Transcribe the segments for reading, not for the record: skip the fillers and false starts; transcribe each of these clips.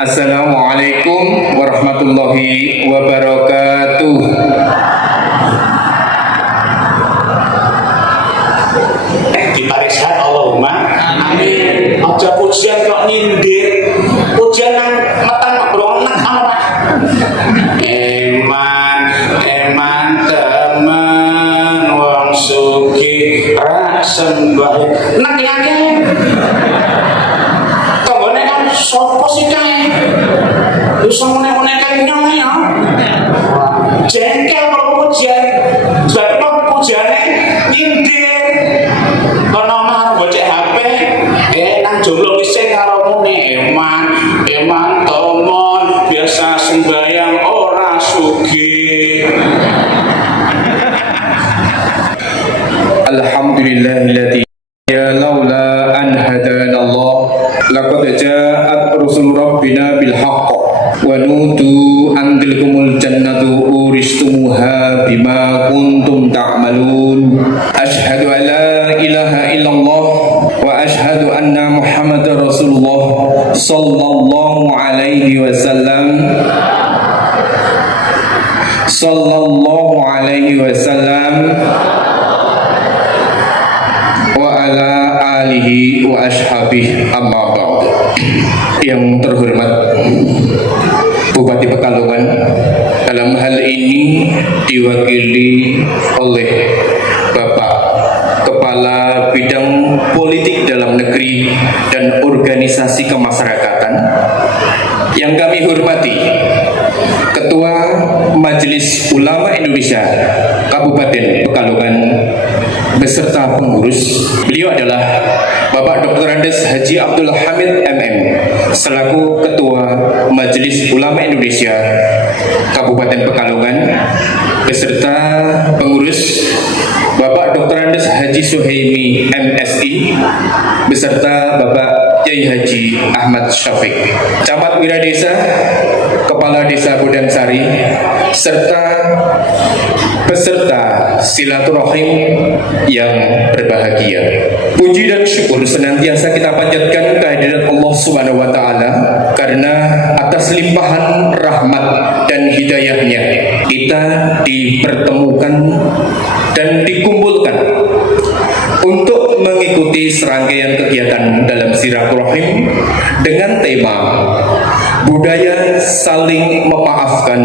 Assalamualaikum warahmatullahi wabarakatuh. Dipariskan Allahumma amin. Aja pujian kok nyindir, pujian nang metang ngobrol nang apa? Eman temen wong sugih ra sembah nak ngake. Tanggane kan sapa sih kae? Wis ngene-ngene kae nyong ya. Jengkel kok pujian. Sebab kok pujiane nyindir. Kono mah bocah HP, nang jomblo isih karo mune eman tomon biasa sembayang ora sugih. Alhamdulillahilladzi ya laula an hadanallah laqad ja'at rusul rabbina bil haqq wa nudu an tilkumul jannatu uristumuha bima kuntum ta'malun. Asyhadu an la ilaha illallah wa asyhadu anna muhammadar rasulullah sallallahu alaihi wasallam wa ala alihi wa ashabihi amma ba'd. Yang terhormat Bupati Pekalongan dalam hal ini diwakili oleh Bapak Kepala Bidang Politik Dalam Negeri dan Organisasi Kemasyarakatan. Yang kami hormati Ketua Majelis Ulama Indonesia Kabupaten Pekalongan beserta pengurus. Beliau adalah Bapak Dr. Andes Haji Abdul Hamid MM selaku Ketua Majelis Ulama Indonesia Kabupaten Pekalongan beserta pengurus Bapak Dr. Andes Haji Suhaimi MSI beserta Bapak Kiai Haji Ahmad Syafiq, Camat Wiradesa, Kepala Desa Budansari, serta peserta silaturahim yang berbahagia. Puji dan syukur senantiasa kita panjatkan kehadirat Allah Subhanahu wa taala karena atas limpahan rahmat dan hidayahnya kita dipertemukan dan dikumpulkan untuk mengikuti serangkaian kegiatan dalam silaturahim dengan tema budaya saling memaafkan,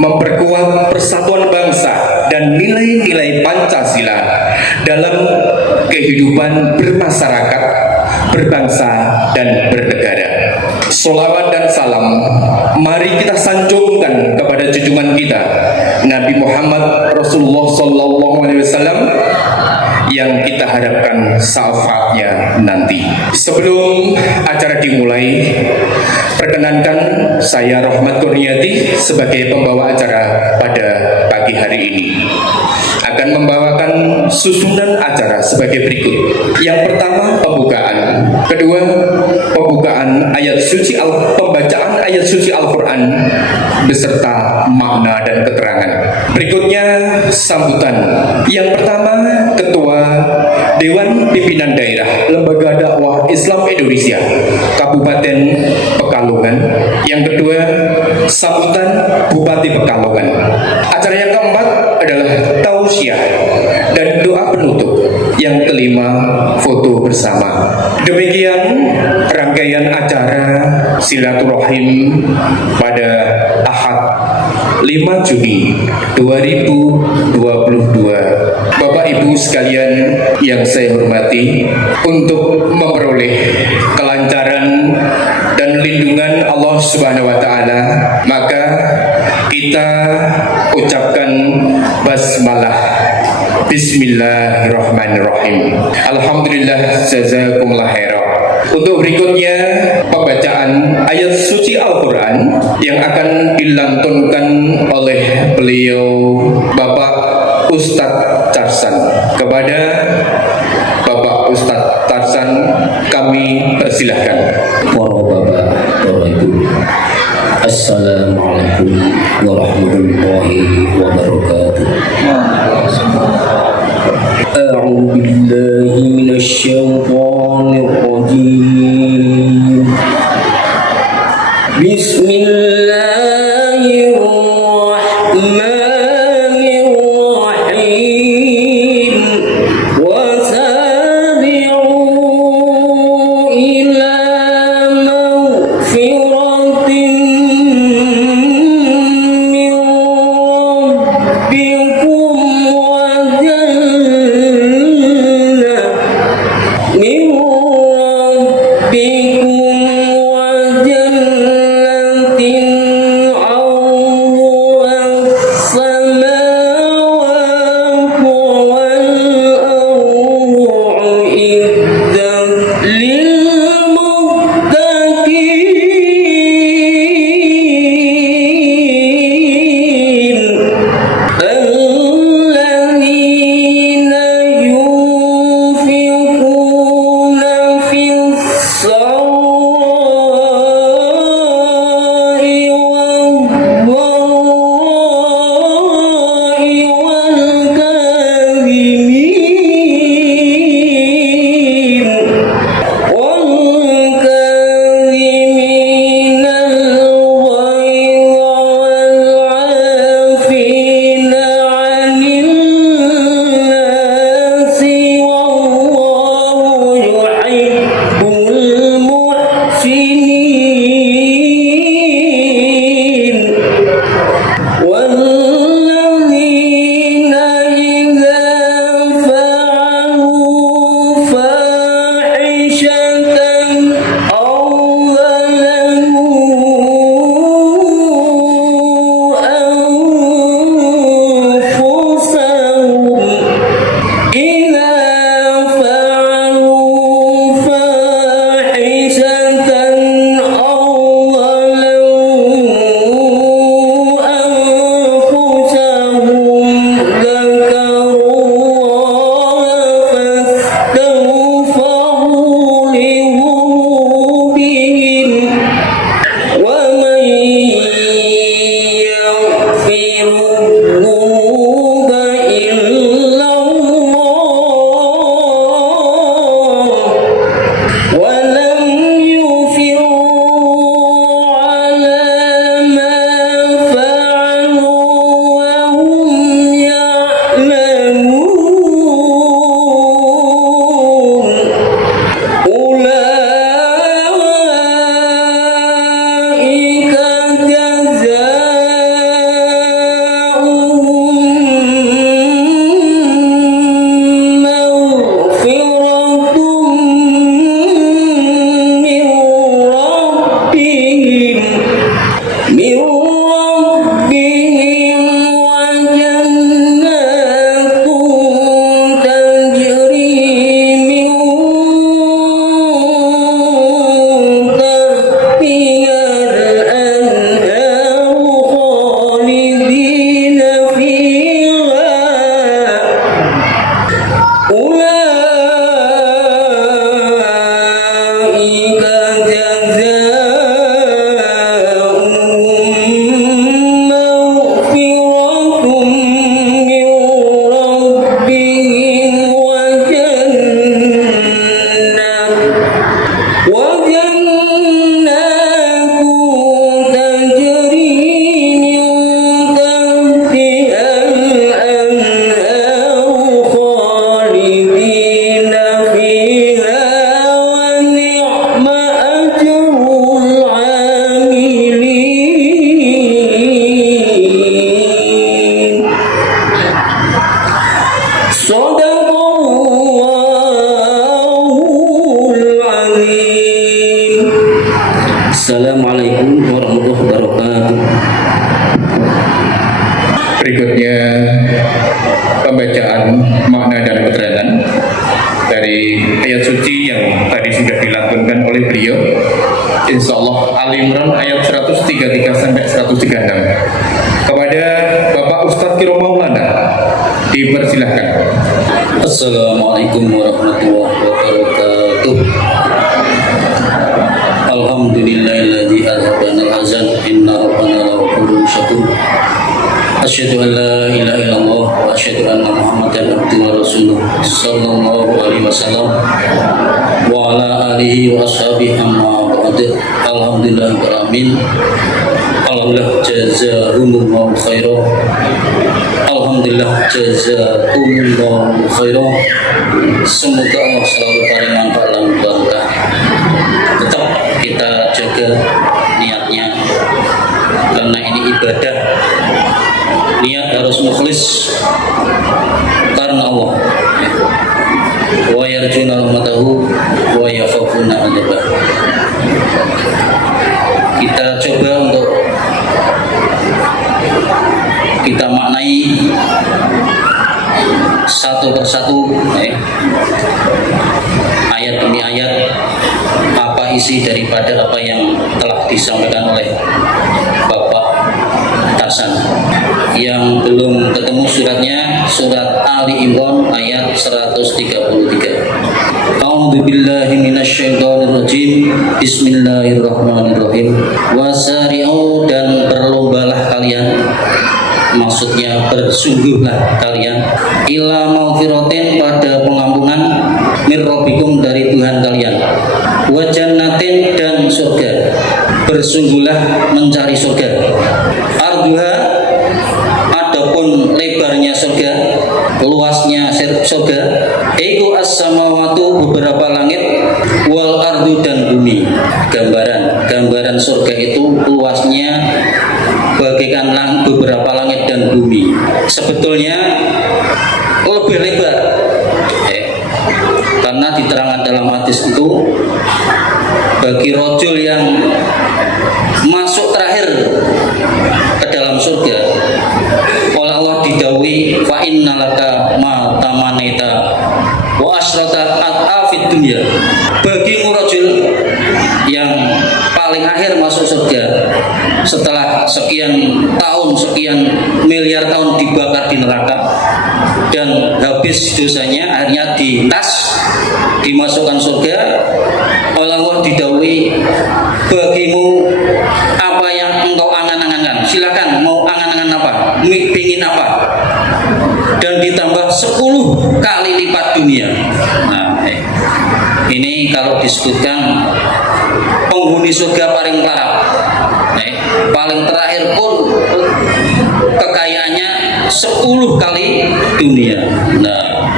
memperkuat persatuan bangsa dan nilai-nilai Pancasila dalam kehidupan bermasyarakat, berbangsa dan bernegara. Sholawat dan salam mari kita sanjungkan kepada junjungan kita Nabi Muhammad Rasulullah SAW yang kita harapkan syafaatnya nanti. Sebelum acara dimulai, perkenankan saya Rahmat Kurniati sebagai pembawa acara pada pagi hari ini akan membawakan susunan acara sebagai berikut. Yang pertama pembukaan, kedua pembacaan ayat suci Al-Quran beserta makna dan keterangan. Berikutnya sambutan. Yang pertama Ketua Dewan Pimpinan Daerah Lembaga Dakwah Islam Indonesia Kabupaten Pekalongan. Yang kedua sambutan Bupati Pekalongan. Acara yang keempat adalah tausiah dan doa penutup. Yang kelima foto bersama. Demikian rangkaian acara silaturahim pada Ahad 5 Juni 2022. Bapak Ibu sekalian yang saya hormati, untuk memperoleh kelancaran dan lindungan Allah Subhanahu wa taala, maka kita ucapkan basmalah. Bismillahirrahmanirrahim. Alhamdulillah jazakumullah khairan. Untuk berikutnya pembacaan ayat suci Al-Quran yang akan dilantunkan oleh beliau Bapak Ustadz Tarsan. Kepada Bapak Ustadz Tarsan kami persilahkan. Bapak, Ibu, Assalamualaikum warahmatullahi wabarakatuh. A'udzu billahi minasy syaithanir rajim. Bismillahirrahmanirrahim. Wasari'u ila maghfiratin min rabbikum wa jannah min rabbikum wa jannatin 'arduha as-samawati wal ardu 'iddat lil muttaqin الذين ينفقون في السراء والضراء والكاظمين الغيظ والعافين عن الناس والله يحب المحسنين والذين إذا فعلوا فاحشة أو ظلموا أنفسهم إذا فعلوا فاحشة أو ظلموا أنفسهم ذكروا الله فاستغفروا لذنوبهم ومن يغفر الذنوب إلا الله ولم يصروا على ما فعلوا وهم يعلمون أولئك جزاؤهم مغفرة من ربهم وجنات تجري من تحتها الأنهار خالدين فيها أولئك جزاؤهم مغفرة من ربهم وجنات تجري من تحتها الأنهار خالدين فيها ونعم أجر العاملين صدق الله العظيم. Assalamualaikum warahmatullahi wabarakatuh. Berikutnya pembacaan makna dan keterangan dari ayat suci yang tadi sudah dilantunkan oleh beliau. Insyaallah Ali Imran ayat 133 sampai 136. Kepada Bapak Ustadz Kiro Maulana dipersilahkan. Assalamualaikum warahmatullahi wabarakatuh. Alhamdulillahilladzi adhabana al-hazan inna rabbana laghafurun syakur. Asyhadu an la ilaha illallah wa asyhadu anna Muhammadan abduhu wa rasuluh sallallahu alaihi wasallam wa ala alihi wa ashabihi amma ba'd. qadir. Alhamdulillahil alamin. Alhamdulillah jazakumullahu khairan. Alhamdulillah jazakumullahu khairan. Semoga Allah selalu beri manfaat dan berkah. Tetap kita jaga niatnya, karena ini ibadah. Niat harus mukhlis karena Allah. Wa yarjuna rahmatahu wa yakhafuna adzabah. Kita coba untuk kita maknai satu persatu ayat demi ayat apa isi daripada apa yang telah disampaikan oleh Bapak Hasan. Yang belum ketemu suratnya, surat Ali Imran ayat 133. A'udzu billahi minasyaitonir rajim. Bismillahirrahmanirrahim. Wasari'u, dan berlombalah kalian, maksudnya bersungguhlah kalian, ila maghfiratin, pada pengampunan, mir rabbikum, dari Tuhan kalian, wa jannatin, dan surga. Bersungguhlah mencari surga. Arduha, adapun lebarnya surga, luasnya surga, iku as-samawatu, beberapa langit, wal ardu, dan bumi. Gambaran surga itu luasnya bagaikan beberapa langit dan bumi. Sebetulnya lebih lebar, karena diterangkan dalam hadis itu, bagi rojul yang masuk terakhir ke dalam surga, oleh Allah didawuhi, fa innalaka ma tamanaita wa asrata at'afid dunya. Bagi rojul yang paling akhir masuk surga setelah sekian tahun, sekian miliar tahun dibakar di neraka dan habis dosanya, akhirnya ditas dimasukkan surga, oleh Allah didawuhi, bagimu apa yang engkau angan-angankan, silakan mau angan-angan apa, pingin apa, dan ditambah 10 kali lipat dunia. Nah, ini kalau disebutkan penghuni surga paling parah, paling terakhir pun kekayaannya 10 kali dunia. Nah,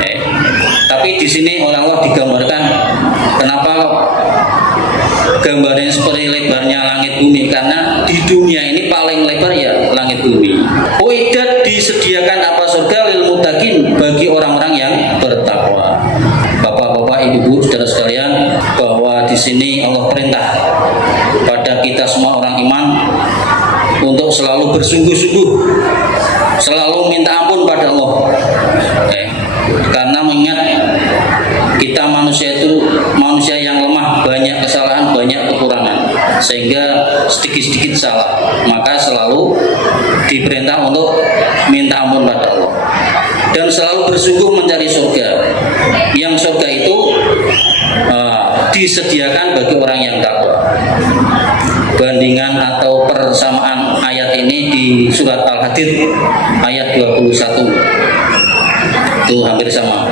tapi di sini oleh Allah digambarkan, kenapa gambarnya seperti lebarnya langit bumi, karena di dunia ini paling lebar ya langit bumi. Uiddat, disediakan apa, surga, lil muttaqin, bagi orang-orang yang bertakwa. Bapak-bapak, ibu-ibu, saudara sekalian, bahwa di sini Allah perintah pada kita semua orang iman untuk selalu bersungguh-sungguh, selalu minta ampun pada Allah. Karena mengingat kita manusia itu manusia yang lemah, banyak kesalahan, banyak kekurangan, sehingga sedikit-sedikit salah, maka selalu diperintah untuk minta ampun pada Allah dan selalu bersungguh mencari surga. Yang surga itu disediakan bagi orang yang takwa. Bandingan atau persamaan ayat ini di surat Al-Hadid ayat 21 itu hampir sama.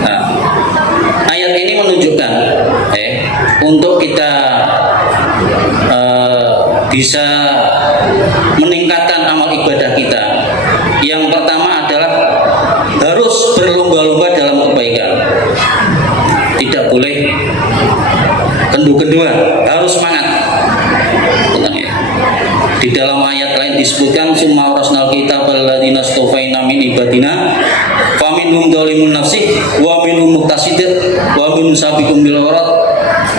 Nah, ayat ini menunjukkan untuk kita bisa meningkatkan amal ibadah kita, yang pertama adalah harus berlomba-lomba dalam kebaikan. Tidak boleh kendu-kenduan, harus semangat. Di dalam ayat lain disebutkan, summa awrasnal kitabal ladzina astafaina min ibadina faminhum dzalimun nafsih wa minhum muqtasidun wa minhum sabiqun bil khairat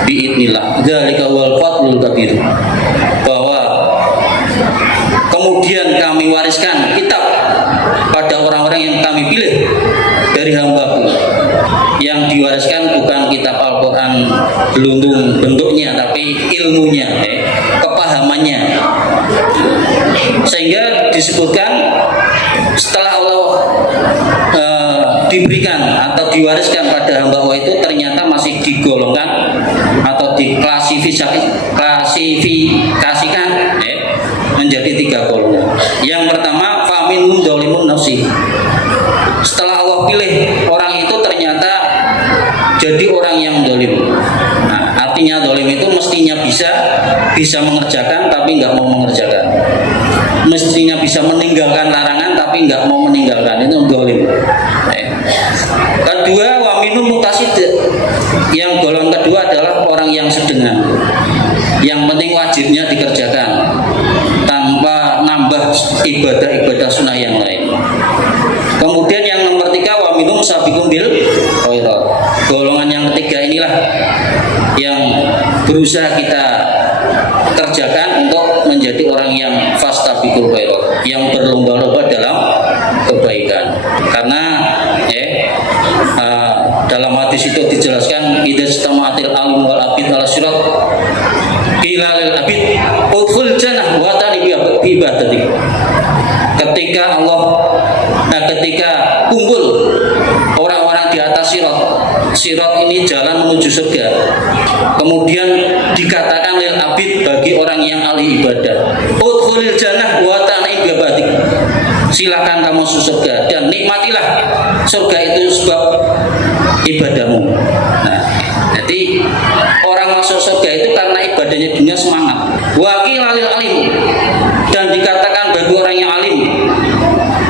biidznillah dzalika wal fadlul kabir. Bahwa kemudian kami wariskan kitab pada orang-orang yang kami pilih dari hamba-Ku. Yang diwariskan bukan kitab Al-Quran gelundung bentuknya, tapi ilmunya, kepahamannya. Sehingga disebutkan setelah Allah diberikan atau diwariskan pada hamba Allah itu, ternyata masih digolongkan atau diklasifikasikan menjadi 3 golongan. Yang pertama, faminhum dzalimun nafsi. Setelah Allah pilih orang itu, ternyata jadi orang yang zalim. Artinya dolim itu mestinya bisa mengerjakan tapi nggak mau mengerjakan. Mestinya bisa meninggalkan larangan tapi nggak mau meninggalkan, itu dolim. Kedua, wa minhum muqtasid. Yang golongan kedua adalah orang yang sedengan. Yang penting wajibnya dikerjakan tanpa nambah ibadah sunnah yang lain. Kemudian yang nomor 3, wa minhum sabiqun bil khairat. Golongan yang ketiga inilah yang berusaha kita kerjakan untuk menjadi orang yang fastabiqul khairat, yang berlomba-lomba dalam kebaikan. Karena dalam hadis itu dijelaskan, idza istama'atil alim wal abid ala sirat qila lil abid udkhul jannah wa tani bi ibadati. Ketika kumpul orang-orang di atas sirat ini jalan menuju surga, kemudian dikatakan lil abid, bagi orang yang ahli ibadah, udkhulil jannah wa tani bi ibadati, silakan kamu masuk surga dan nikmatilah surga itu sebab ibadahmu. Nah, jadi orang masuk surga itu karena ibadahnya dunia semangat. Wakil alil alim, dan dikatakan bagi orang yang alim.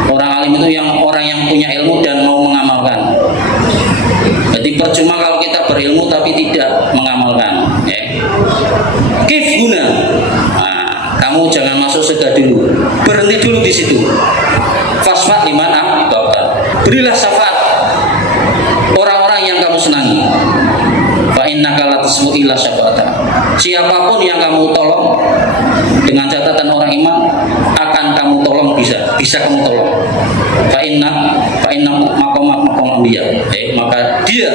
Orang alim itu orang yang punya ilmu dan mau mengamalkan. Jadi percuma kalau kita berilmu tapi tidak mengamalkan. Kif guna. Nah, kamu jangan masuk surga dulu, berhenti dulu di situ. Fasfat liman ahbabta, berilah syafaat orang-orang yang kamu senangi. Fa innaka la tasmu illa syafa'ata. Siapapun yang kamu tolong, dengan catatan orang iman, akan kamu tolong, bisa kamu tolong. Fa inna maqam anbiya. Maka dia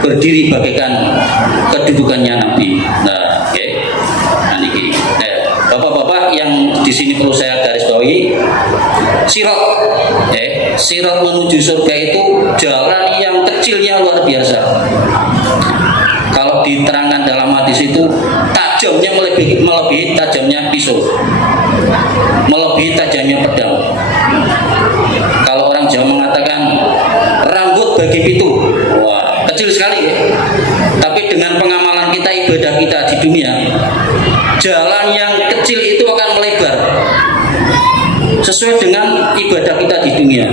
berdiri bagaikan kedudukannya nabi. Nah, niki. Bapak-bapak yang di sini perlu saya garis bawahi, sirat menuju surga itu jalan yang kecilnya luar biasa. Kalau diterangkan dalam hadis itu, tajamnya melebihi tajamnya pisau, melebihi tajamnya pedang. Kalau orang Jawa mengatakan rambut bagi pitu, wah, kecil sekali ya. Tapi dengan pengamalan kita, ibadah kita di dunia, jalan yang kecil itu akan melebar sesuai dengan ibadah kita di dunia.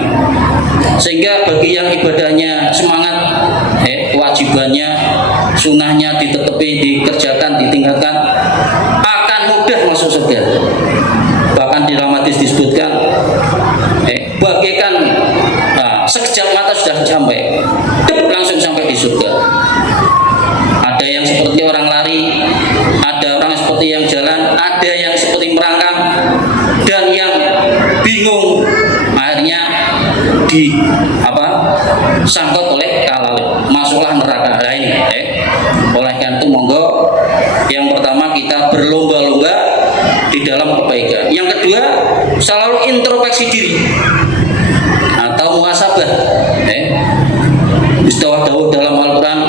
Sehingga bagi yang ibadahnya semangat, kewajibannya, sunnahnya ditetepi, dikerjakan, ditingkatkan, akan mudah masuk surga. Bahkan di dalam hadis disebutkan, bagaikan sekejap mata sudah sampai, langsung sampai di surga. Ada yang seperti orang lari, ada orang seperti yang jalan, ada yang seperti merangkak, dan yang bingung akhirnya sangkut oleh kalal, masuklah neraka. Nah ini, oleh karena itu monggo, yang pertama kita berlomba-lomba di dalam kebaikan. Yang kedua, selalu introspeksi diri atau muhasabah. Istilah Daud dalam Al-Quran,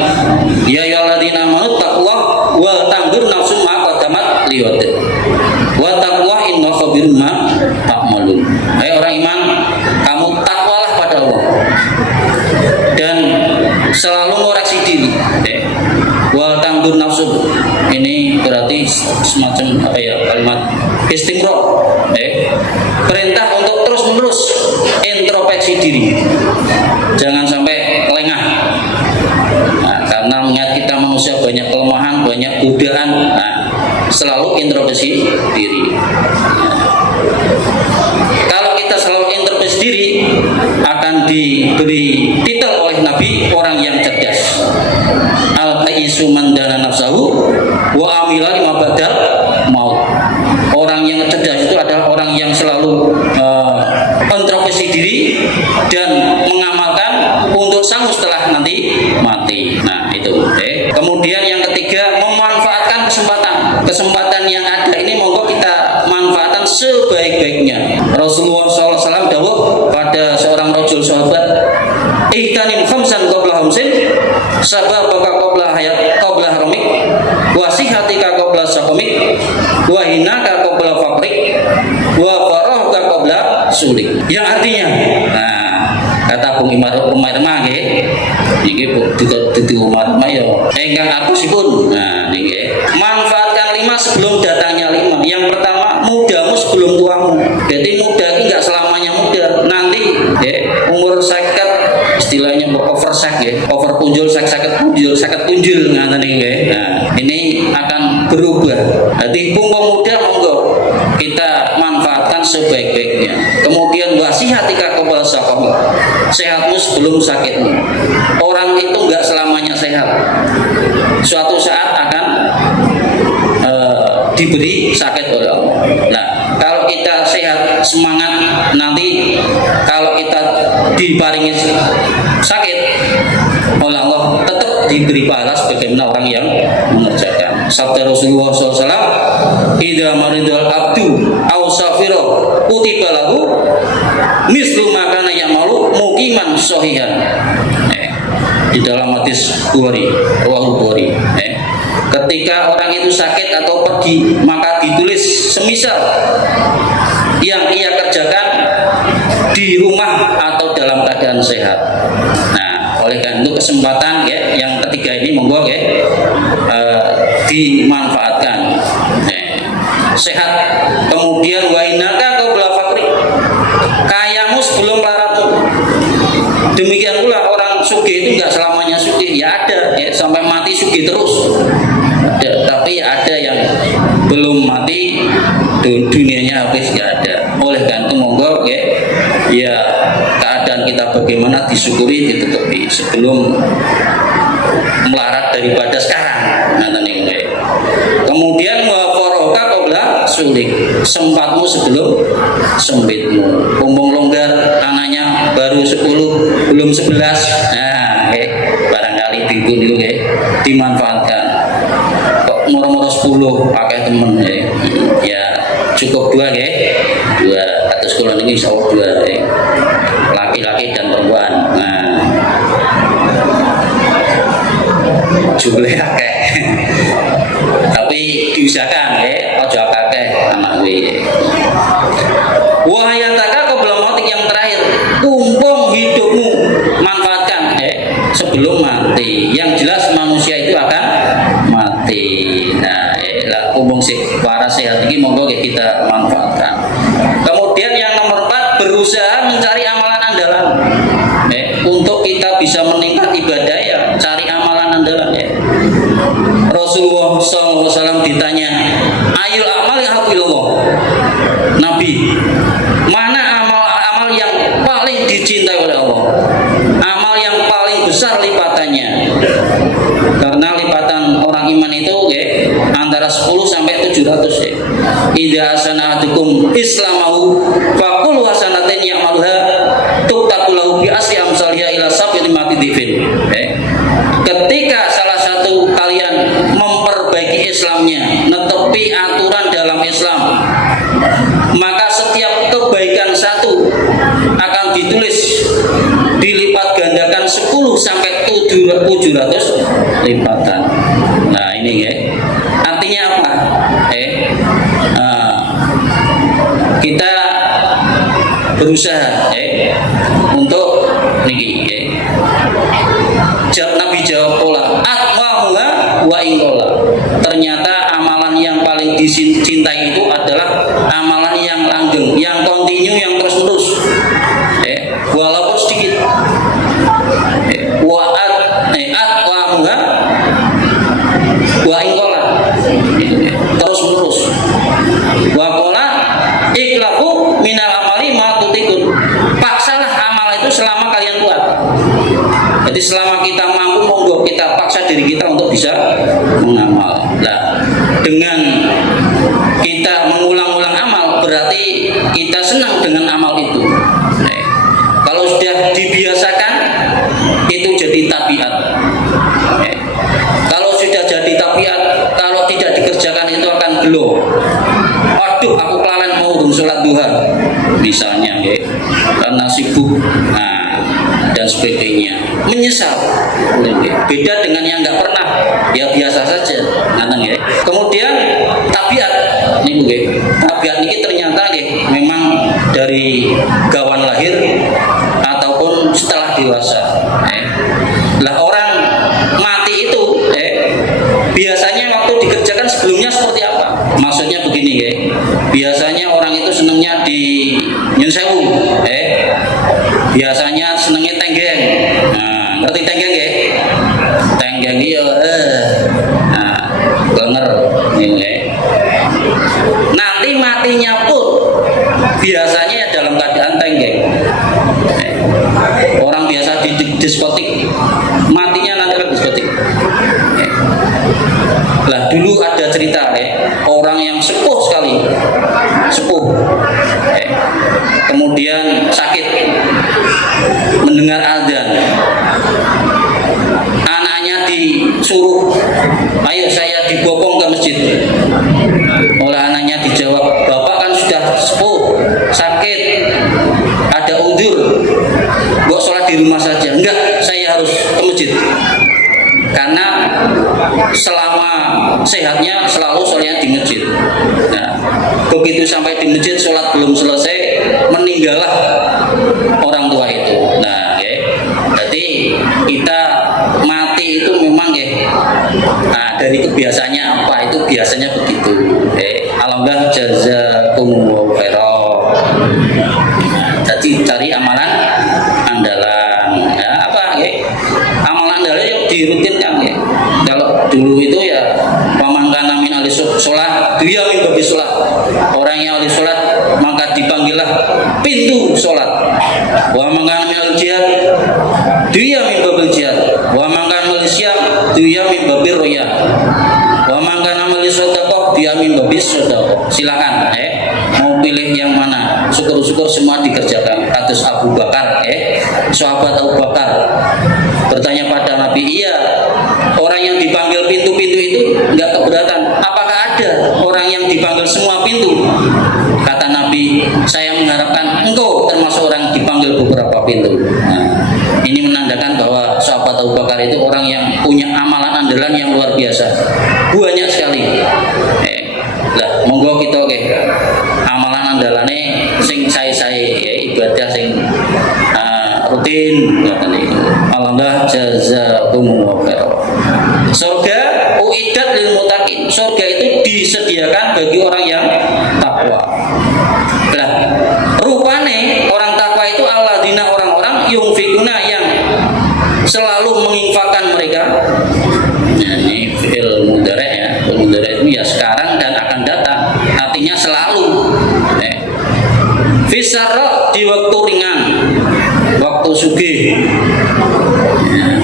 ya ayyuhalladzina amanu taqullaha wal tanzur nafsum ma qaddamat liwad wa taqwa inna khabirun ma ta'malun. Hai orang iman, kamu takwalah pada Allah dan selalu mengoreksi diri. Wal tanzur nafsum, ini berarti semacam kalimat istimro, perintah untuk terus-menerus introspeksi diri, jangan sampai lengah. Karena mengingat kita manusia banyak kelemahan, banyak godaan, selalu introspeksi diri. Kalau kita selalu introspeksi diri, akan diberi titel oleh Nabi orang yang cerdas. Al-qaisu man dana nafsahu wa amila lima badal maut. Orang yang cerdas itu adalah orang yang selalu introspeksi diri dan mengamalkan untuk sanggup setelah nanti mati. Nah itu. Kemudian yang ketiga, memanfaatkan kesempatan yang ada ini, monggo kita manfaatkan sebaik-baiknya. Rasulullah SAW dawuh pada seorang rajul sahabat, ihtanim khamsan qabla khamsin, sababaka qabla haramik, wa sihatika qabla saqamik, wa hinaka qabla faqrik, wa farahka qabla sulik. Yang artinya, kata tabung Umar-Umar nggih. Niki dudu Umar ya ingkang agusipun. Nah niki manfaatkan 5 sebelum datangnya 5. Yang pertama, mudamu sebelum tuamu. Jadi muda ini enggak selamanya muda. Nanti umur 50 istilahnya oversek ya, over punjul, sakit punjul ngaten niki. Nah, ini akan berubah. Jadi mumpung muda monggo kita manfaatkan sebaik-baiknya. Kemudian wasihatika qabla saqam. Sehatmu sebelum sakitmu. Orang itu enggak selamanya sehat. Suatu saat akan diberi sakit oleh Allah. Nah, kalau kita sehat, semangat, nanti kalau kita diparingi sakit oleh Allah, tetap diberi pahala sebagaimana orang yang mengerjakan. Sabda Rasulullah SAW, "Idza maridul abdu aw safira kutiba lahu mislu ma kana ya'malu muqiman shahihan." Di dalam hadis Bukhari, riwayat Bukhari. Ketika orang itu sakit atau pergi, maka ditulis semisal yang ia kerjakan di rumah atau dalam keadaan sehat. Nah, oleh karena itu kesempatan yang ketiga ini monggo dimanfaatkan. Sehat, kemudian wainaka qabla faqri. Kayamu sebelum laratmu. Demikian pula orang sugih itu enggak selamanya sugih, ya ada sampai mati sugih terus. Tapi ada yang belum mati dunianya habis, ya ada. Oleh karena itu monggo ya keadaan kita bagaimana disyukuri, ditutupi sebelum melarat daripada sekarang. Kemudian waforoka qabla sulik. Sempatmu sebelum sempitmu. Mumpung longgar, anaknya baru 10 belum 11. Nah barangkali bingung itu dimanfaatkan. Kok moro-moro 10 pakai temen ya cukup 2 2 atas kulon ini bisa 2 laki-laki dan perempuan. Nah jumlah akeh tapi diusahakan ojo akeh anak gue. Wahayataka qabla mautik, yang terakhir, tumpung hidupmu manfaatkan sebelum mati. Yang jelas manusia itu akan mati. Nah, tumpung para sehat ini monggo kita manfaatkan. Kemudian yang nomor 4, berusaha mencari amalan andalan. Untuk kita bisa meningkat ibadah ya cari amalan andalan Rasulullah SAW ditanya, ayul amal yang haqqillah. Nabi, mana amal yang paling dicintai oleh Allah? Amal yang paling besar lipatannya. Karena lipatan orang iman itu antara 10 sampai 700 Idza asana ahadukum islamahu faqul hasanatin ya'maluha tuktabu lahu bi asri amsalha ila sab'ati dhifin. Ketika salah satu kalian memperbaiki Islamnya, netepi aturan dalam Islam, maka setiap kebaikan satu akan ditulis dilipat gandakan 10 sampai 700 lipatan. Nah ini artinya apa? Kita berusaha untuk niki Nabi jawab pola atwamuha wa ingkola. Ternyata amalan yang paling dicintai itu adalah amalan yang langgeng, yang kontinu, yang terus menerus walaupun sedikit. Atwamuha wa ingkola, terus menerus. Wa pola iklafu minal amali ma tutikun. Paksalah amal itu selama kalian kuat. Jadi selama kita mampu, monggo kita paksa diri kita untuk bisa mengamal. Nah, dengan kita mengulang-ulang amal berarti kita senang dengan amal itu. Kalau sudah dibiasakan itu jadi tabiat. Kalau sudah jadi tabiat, kalau tidak dikerjakan itu akan gelo. Waduh, aku kelalen mau sholat duha misalnya karena sibuk. Dan sebagainya, menyesal. Beda dengan yang nggak pernah, ya biasa saja. Kemudian tabiat tabiat ini ternyata memang dari gawan lahir ataupun setelah dewasa. Lah orang mati itu biasanya waktu dikerjakan sebelumnya seperti apa? Maksudnya begini ya. Biasanya orang itu senangnya di nyun sewu, biasanya senangnya tenggeng. Nah, ngerti tenggeng ya? Tenggeng iya, denger ini. Nanti matinya pun biasanya ya dalam keadaan tenggeng. Orang biasa di diskotik, matinya nanti di diskotik. Lah dulu ada cerita orang yang sepuh sekali, kemudian sakit, mendengar azan, anaknya disuruh, ayo saya dibopong ke masjid. Oleh anaknya dijawab, bapak kan sudah sepuh, sakit, ada uzur, kok sholat di rumah saja? Enggak, saya harus ke masjid. Karena selama sehatnya selalu sholatnya di masjid. Nah, begitu sampai di masjid sholat belum selesai, meninggallah orang tua itu. Nah, berarti kita mati itu memang nah, dari kebiasaannya apa itu biasanya begitu. Alhamdulillah jazakumullahu khairan. Jadi cari amalan andalan. Ya, apa amalan andalan yang dirutinkan Kalau dulu itu ya pamangkana min ahli sholat, dia min babi sholat. Orang yang ahli sholat maka dipanggillah pintu sholat. Wa mangkana min ahli jihad, dia min babil jihad. Wa mangkana min siam, dia min babil roya. Wa mangkana min sedekah, dia min babil sedekah. Silakan mau pilih yang mana. Syukur-syukur semua dikerjakan. Kados Abu Bakar, sahabat Abu Bakar bertanya pada Nabi, iya orang yang dipanggil pintu-pintu itu enggak keberatan, apakah ada orang yang dipanggil semua pintu? Kata Nabi, saya mengharapkan engkau termasuk orang yang dipanggil beberapa pintu. Nah, ini menandakan bahwa sahabat Abu Bakar itu orang yang punya amalan andalan yang luar biasa, banyak sekali. Lah monggo kita amalan andalannya sing saya ibadah sing rutin. Alhamdulillah jazakumullahu khairan. Surga uiddat lil muttaqin. Surga itu disediakan bagi orang yang takwa. Lah, rupane orang takwa itu alladzina orang-orang yunfikuna yang selalu menginfakkan mereka. Nah, ini fi'il mudhari' ya. Fi'il mudhari' itu ya sekarang dan akan datang. Artinya selalu. Fisarra di waktu ringan, waktu sugih.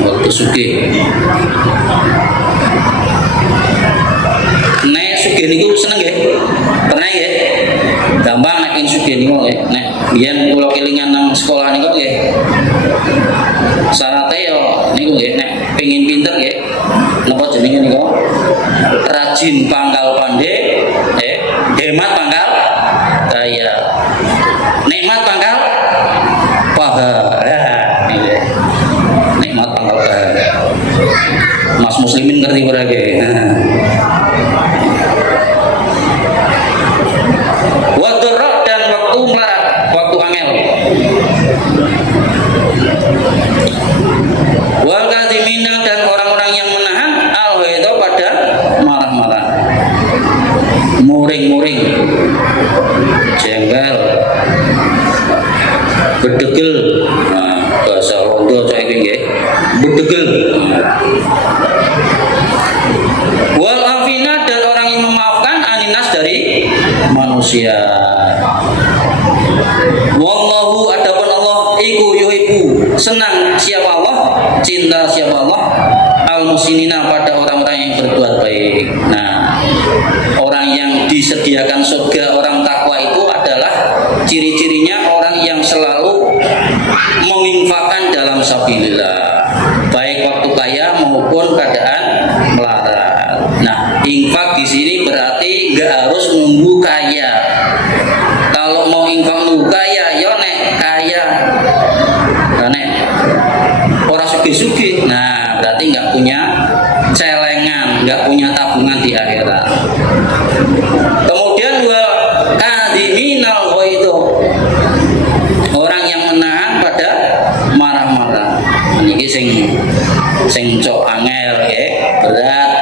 Waktu sugih. Nek sugih niku seneng nggih? Pernah nggih? Gampang nek ing sugih niku nggih. Nek biyen kula kelingan nang sekolah niku nggih. Syaratnya yo niku nggih nek pengin pinter nggih. Napa jenenge niku? Rajin pangkal pandai, hemat pangkal daya. Nikmat pangkal paha. Nikmat pangkal paha. Mas muslimin ngerti ora ge? Waktu roh dan waktu melarat, waktu angel. Wal kadhimina dan orang-orang yang menahan al-ghaidha pada marah-marah. Muring-muring. Jengkel. Bedegel. Nah, bahasa Rondo cak iki nggih. Bedegel. Wal afina dan orang yang memaafkan aninas dari manusia. Wallahu adapun Allah iku yuhibbu senang siapa Allah, cinta siapa Allah al-musinina pada orang-orang yang berbuat baik. Nah, orang yang disediakan surga orang takwa itu adalah ciri-cirinya orang yang selalu menginfakkan dalam sabilillah, baik waktu kaya maupun keadaan melarat. Nah, infak di sini berarti nggak harus nunggu kaya. Kalau mau infak nunggu kaya, yo nek kaya, nek orang sugih-sugih. Nah, berarti nggak punya celengan, nggak punya tabungan di akhirat. Kemudian wal kadhiminal ghaidha, orang yang menahan pada marah sing cok angel berat.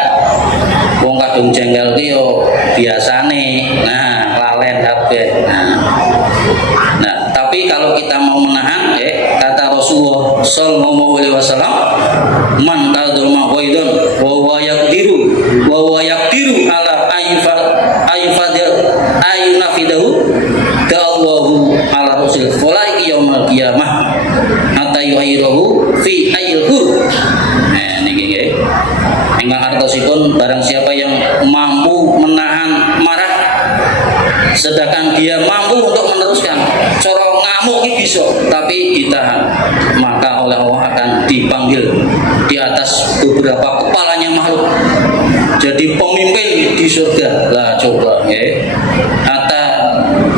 Wong kadung jengkel ki yo biasane. Nah, lalen kabeh. Nah, tapi kalau kita mau menahan kata Rasulullah sallallahu alaihi wasallam, man tadzulma qaidun wa huwa yaqdiru ala ayunafidahu ta'allahu ala rasul falaiki yaumal qiyamah hatta yu'ayirahu fi ayyuhur. Niki nggih. Ingkang artosipun barang siapa yang mampu menahan marah sedangkan dia mampu untuk meneruskan, cara ngamuk ini bisa tapi ditahan, maka oleh Allah akan dipanggil di atas beberapa kepalanya makhluk jadi pemimpin di surga. Lah coba kata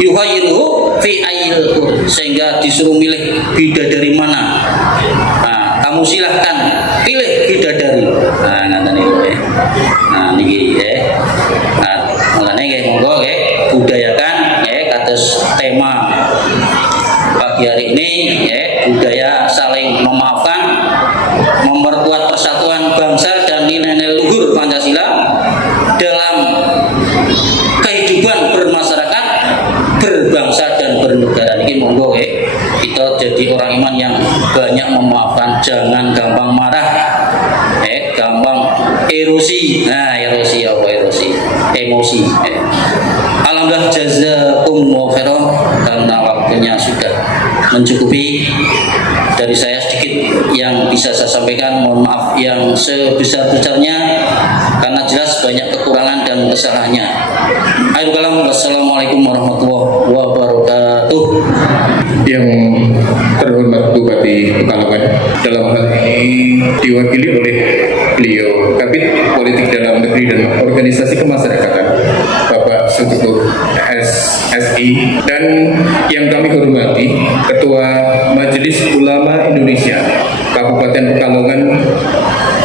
yuhayiruhu fi ayyil, sehingga disuruh milih bidadari mana. Nah, kamu silahkan pilih bidadari. Nah, ngaten niku Nah, niki Nah, mulane nggih monggo budayakan kados tema pagi hari ini budaya saling memaafkan, memperkuat persatuan bangsa dan nilai-nilai luhur Pancasila dalam kehidupan bermasyarakat, berbangsa dan bernegara. Ini monggo kita jadi orang iman yang banyak memaafkan, jangan gampang marah, gampang erosi. Nah, erosi apa erosi? Emosi. Alhamdulillah jazakumullahu khairan, karena waktunya sudah mencukupi. Dari saya sedikit yang bisa saya sampaikan, mohon maaf yang sebesar-besarnya karena jelas banyak kekurangan dan kesalahannya. Akhirul kalam, wassalamualaikum warahmatullahi wabarakatuh. Yang terhormat Bupati Pekalongan dalam hal ini diwakili oleh beliau Kabid Politik Dalam Negeri dan Organisasi Kemasyarakatan Bapak Sutuku SSI, dan yang kami hormati Ketua Majelis Ulama Indonesia Kabupaten Pekalongan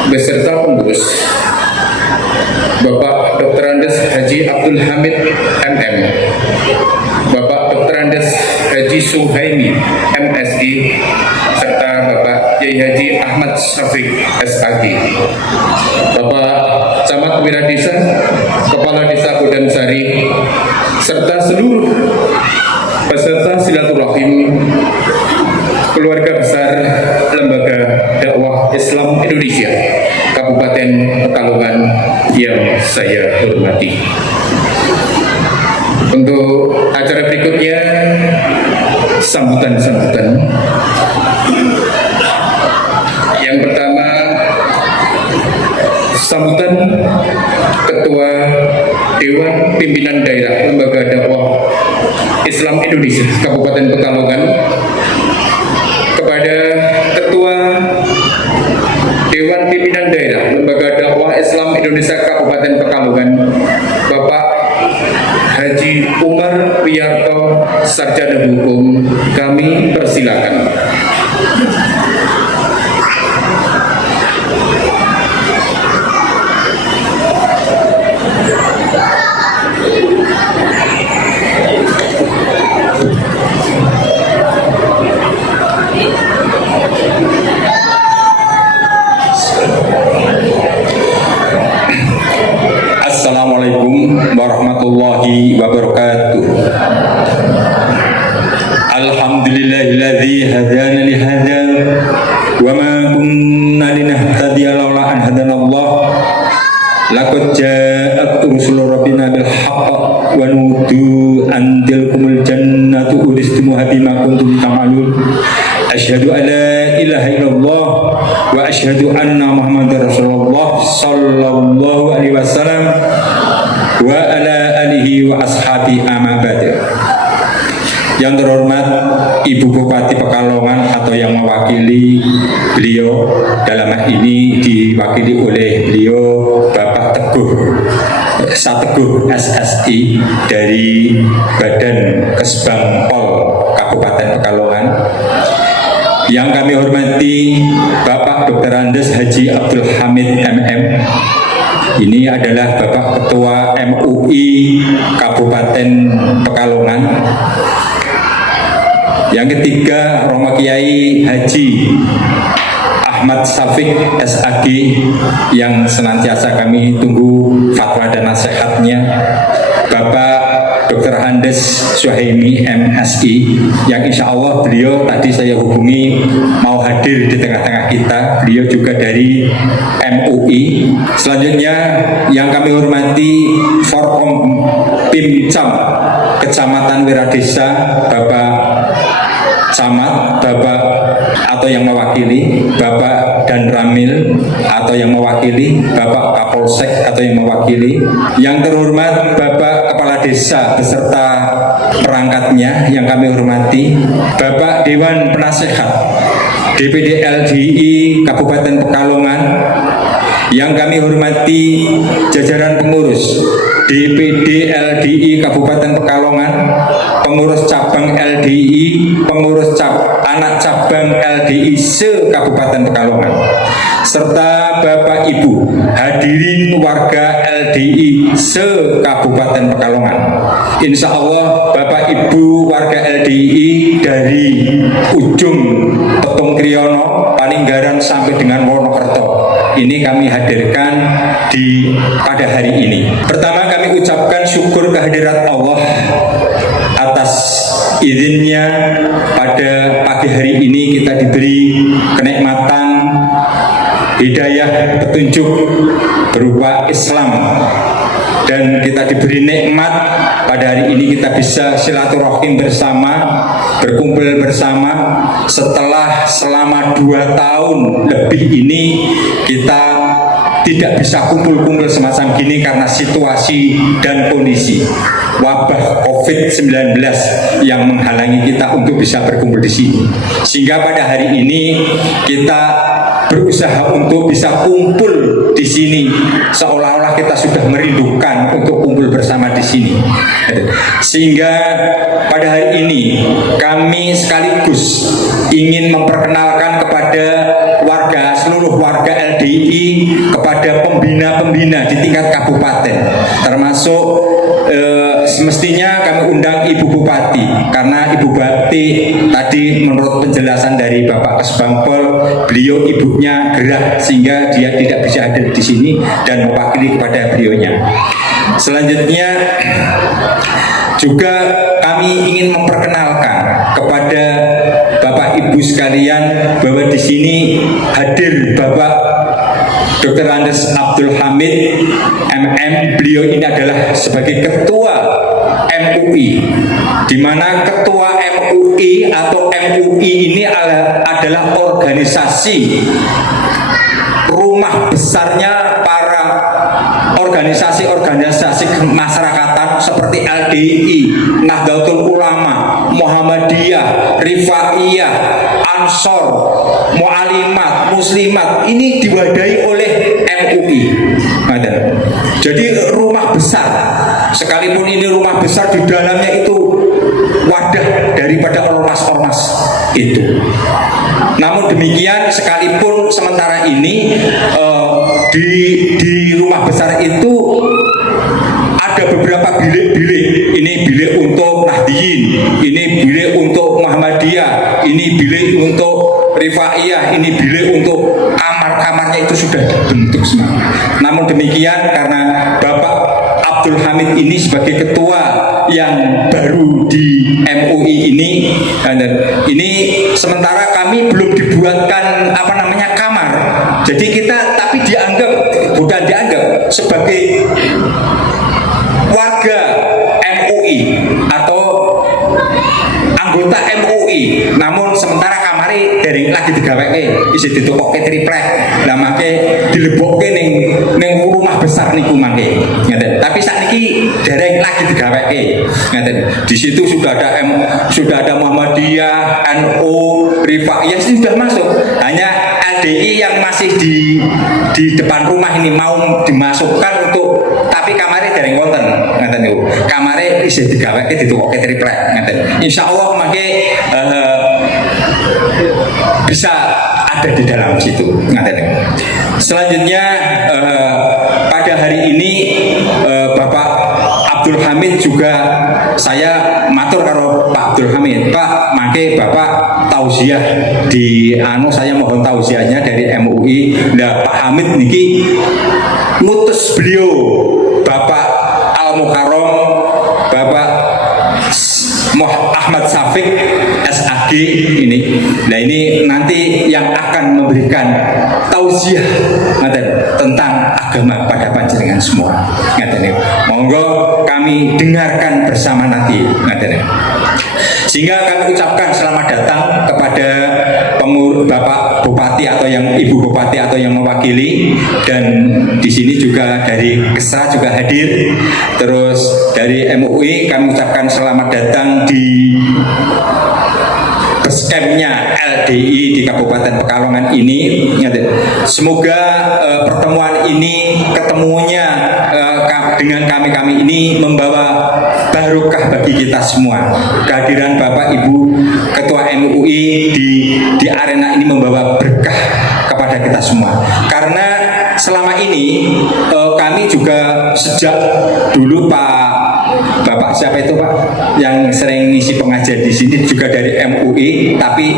beserta pengurus Bapak Dr. Andes Haji Abdul Hamid MM, Bapak Dr. Andes Haji Suhaimi MSI, serta Bapak Kiai Haji Ahmad Syafiq SAG, Bapak Camat Wiradesa, Kepala Desa Godansari, serta seluruh peserta silaturahim keluarga besar Lembaga Dakwah Islam Indonesia Kabupaten Pekalongan yang saya hormati. Untuk acara berikutnya, sambutan-sambutan. Yang pertama, sambutan Ketua Dewan Pimpinan Daerah Lembaga Dakwah Islam Indonesia Kabupaten Pekalongan kepada Ketua Dewan Pimpinan Daerah Lembaga Dakwah Islam Indonesia Kabupaten Pekalongan, Bapak Haji Umar Wiyarto, Sarjana Hukum, kami persilakan. Assalamualaikum warahmatullahi wabarakatuh. Alhamdulillahilladzi hadana li hadza wa ma kunna linahtadiya laula an hadanallah. Laqad ja'at rusul rabbina bil haqq wa nudu an tilkumul jannatu uristumuha bima kuntum ta'malun. Asyhadu an la ilaha illallah wa asyhadu anna Muhammadar Rasulullah sallallahu alaihi wasallam wa ala alihi wa ashabi amma ba'du. Yang terhormat Ibu Bupati Pekalongan atau yang mewakili beliau, dalam hal ini diwakili oleh beliau Bapak Teguh Sateguh SSI dari Badan Kesbang Pol Kabupaten Pekalongan. Yang kami hormati Bapak Dr. Andes Haji Abdul Hamid MM. Ini adalah Bapak Ketua MUI Kabupaten Pekalongan. Yang ketiga, Romo Kiai Haji Ahmad Syafiq SAG yang senantiasa kami tunggu fatwa dan nasihatnya, Bapak Dr. Andes Suhaimi MSI yang insya Allah beliau tadi saya hubungi mau hadir di tengah-tengah kita. Beliau juga dari MUI. Selanjutnya yang kami hormati Forkom Pimcam Kecamatan Wiradesa, Bapak Camat, Bapak atau yang mewakili, Bapak Dan Ramil atau yang mewakili, Bapak Kapolsek atau yang mewakili, yang terhormat Bapak Kepala Desa beserta perangkatnya yang kami hormati, Bapak Dewan Penasehat DPD LDI Kabupaten Pekalongan, yang kami hormati jajaran pengurus DPD LDI Kabupaten Pekalongan, pengurus cabang LDI, pengurus anak cabang LDI se-Kabupaten Pekalongan, serta Bapak Ibu hadirin warga LDI se-Kabupaten Pekalongan. Insya Allah Bapak Ibu warga LDI dari ujung Petung Kriyono, Paninggaran sampai dengan Wonokerto ini kami hadirkan pada hari ini. Pertama kami ucapkan syukur kehadirat Allah atas izinnya pada pagi hari ini kita diberi kenikmatan hidayah petunjuk berupa Islam, dan kita diberi nikmat pada hari ini kita bisa silaturahim bersama, berkumpul bersama setelah selama 2 tahun lebih ini kita tidak bisa kumpul-kumpul semacam gini karena situasi dan kondisi wabah COVID-19 yang menghalangi kita untuk bisa berkumpul di sini. Sehingga pada hari ini kita berusaha untuk bisa kumpul di sini seolah-olah kita sudah merindukan untuk kumpul bersama di sini. Sehingga pada hari ini kami sekaligus ingin memperkenalkan kepada seluruh warga LDI, kepada pembina-pembina di tingkat kabupaten, termasuk semestinya kami undang Ibu Bupati, karena Ibu Bupati tadi menurut penjelasan dari Bapak Kesbangpol, beliau ibunya gerak sehingga dia tidak bisa hadir di sini dan mewakili kepada beliaunya. Selanjutnya juga kami ingin memperkenalkan kepada Bapak Ibu sekalian bahwa di sini hadir Bapak Dr. Andes Abdul Hamid MM. Beliau ini adalah sebagai ketua MUI, di mana ketua MUI atau MUI ini adalah organisasi rumah besarnya para organisasi kemasyarakatan seperti LDI, Nahdlatul Ulama, Muhammadiyah, Rifaiyah, Ansor, Mu'alimat, Muslimat, ini diwadahi oleh MUI. Jadi rumah besar, sekalipun ini rumah besar, di dalamnya itu wadah daripada ormas-ormas itu. Namun demikian, sekalipun sementara ini di rumah besar itu ada beberapa bilik-bilik. Ini bilik untuk Nahdliyin, ini bilik untuk Muhammadiyah, ini bilik untuk Rifaiyah, ini bilik untuk kamar-kamarnya itu sudah dibentuk semua. Namun demikian, karena Bapak Abdul Hamid ini sebagai ketua yang baru di MUI ini sementara kami belum dibuatkan kamar. Jadi kita bukan dianggap sebagai warga MUI atau anggota MUI, namun sementara kamari dereng lagi digaweke, isi ditukokke triplek. Lah mangke dilebokke ning rumah besar niku mangke. Ngeten. Tapi sakniki dereng lagi digaweke. Ngeten. Di situ sudah ada Muhammadiyah, NU, Rifaiyah sudah masuk. Hanya LDI yang masih di depan rumah ini mau dimasukkan untuk, tapi kamarnya dereng wonten. Ngeten niku. Kamare isih digaweke ditukokke triplek. Ngeten. Insyaallah mangke bisa ada di dalam situ. Selanjutnya pada hari ini Bapak Abdul Hamid juga saya matur karo Pak Abdul Hamid, Pak mangke Bapak tausiah di saya mohon tausiahnya dari MUI. Nah Pak Hamid niki ngutus beliau Bapak Al Mukarrom Bapak Ahmad Syafiq SAG ini. Nah ini nanti yang akan memberikan tausiah tentang agama pada panjenengan semua. Monggo kami dengarkan bersama nanti. Sehingga kami ucapkan selamat datang kepada Bapak Bupati atau yang Ibu Bupati atau yang mewakili, dan di sini juga dari KESA juga hadir. Terus dari MUI kami ucapkan selamat datang di Basecampnya LDI di Kabupaten Pekalongan ini. Semoga pertemuan ini ketemunya dengan kami ini membawa barokah bagi kita semua. Kehadiran Bapak Ibu Ketua MUI di arena ini membawa berkah kepada kita semua. Karena selama ini kami juga sejak dulu Bapak siapa itu Pak yang sering ngisi pengajian di sini juga dari MUI, tapi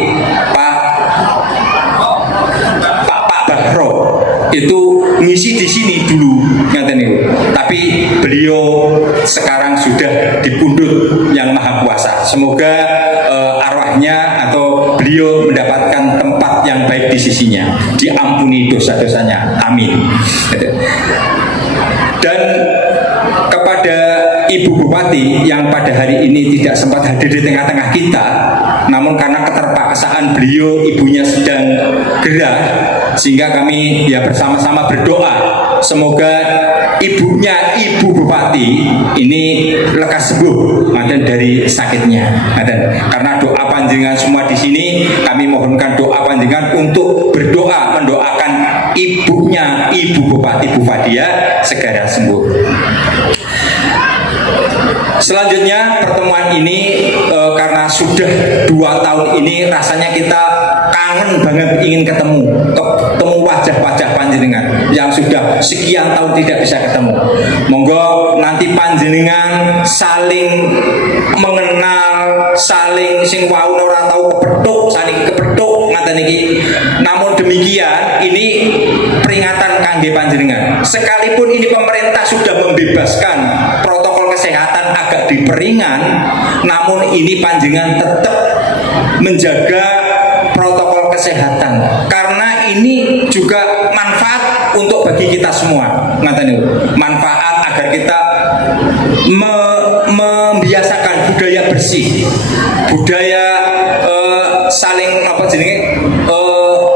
Pak Bahro itu ngisi di sini dulu, tapi beliau sekarang sudah dipundhut Yang Maha Kuasa. Semoga arwahnya atau beliau mendapatkan tempat yang baik di sisinya, diampuni dosa-dosanya, amin. Dan kepada Ibu Bupati yang pada hari ini tidak sempat hadir di tengah-tengah kita, namun karena keterpaksaan beliau, ibunya sedang gerah, sehingga kami bersama-sama berdoa semoga ibunya Ibu Bupati ini lekas sembuh dari sakitnya. Karena doa panjenengan semua di sini, kami mohonkan doa panjenengan untuk berdoa mendoakan ibunya Ibu Bupati Bu Fadia segera sembuh. Selanjutnya pertemuan ini karena sudah 2 tahun ini rasanya kita kangen banget ingin ketemu wajah-wajah panjenengan yang sudah sekian tahun tidak bisa ketemu. Monggo nanti panjenengan saling mengenal, saling sing wau ora tau kepethuk, saling kepethuk ngaten iki. Namun demikian ini peringatan kangge panjenengan. Sekalipun ini pemerintah sudah membebaskan protokol kesehatan agak diperingan, namun ini panjenengan tetap menjaga protokol kesehatan karena ini juga manfaat untuk bagi kita semua. Manfaat agar kita membiasakan budaya bersih, budaya saling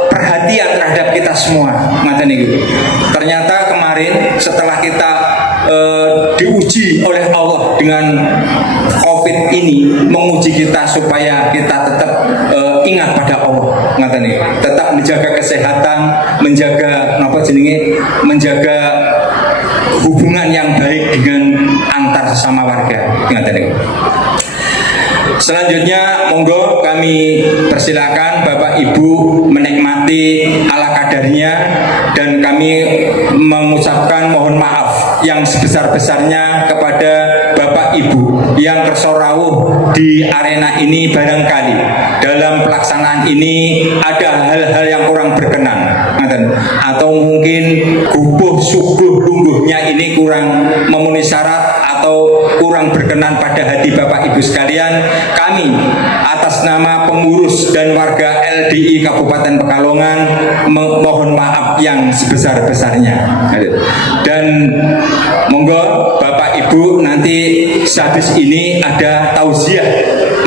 perhatian terhadap kita semua. Ternyata kemarin setelah kita diuji oleh Allah dengan COVID ini, menguji kita supaya kita tetap ingat pada Allah, tetap menjaga kesehatan, menjaga hubungan yang baik dengan antar sesama warga. Selanjutnya monggo kami persilakan Bapak Ibu menikmati ala kadarnya, dan kami mengucapkan mohon maaf yang sebesar-besarnya kepada Bapak Ibu yang kersorawuh di arena ini. Barangkali dalam pelaksanaan ini ada hal-hal yang kurang berkenan, atau mungkin gubuh suguh lungguhnya ini kurang memenuhi syarat atau kurang berkenan pada hati Bapak Ibu sekalian. Kami atas nama pengurus dan warga LDI Kabupaten Pekalongan mohon maaf yang sebesar-besarnya. Dan monggo Bapak Ibu nanti sehabis ini ada tausiah,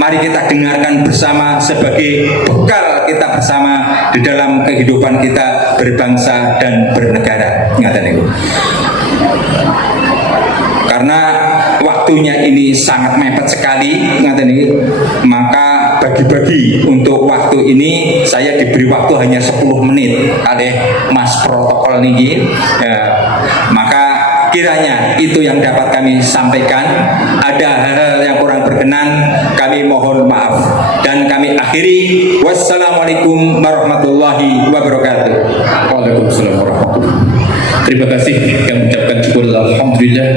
mari kita dengarkan bersama sebagai bekal kita bersama di dalam kehidupan kita berbangsa dan bernegara. Karena waktunya ini sangat mepet sekali, maka bagi-bagi untuk waktu ini saya diberi waktu hanya 10 menit oleh Mas Protokol niki. Maka kiranya itu yang dapat kami sampaikan. Ada hal-hal yang kurang berkenan, kami mohon maaf. Dan kami akhiri, wassalamualaikum warahmatullahi wabarakatuh. Waalaikumsalam warahmatullahi wabarakatuh. Terima kasih, kami ucapkan syukur alhamdulillah,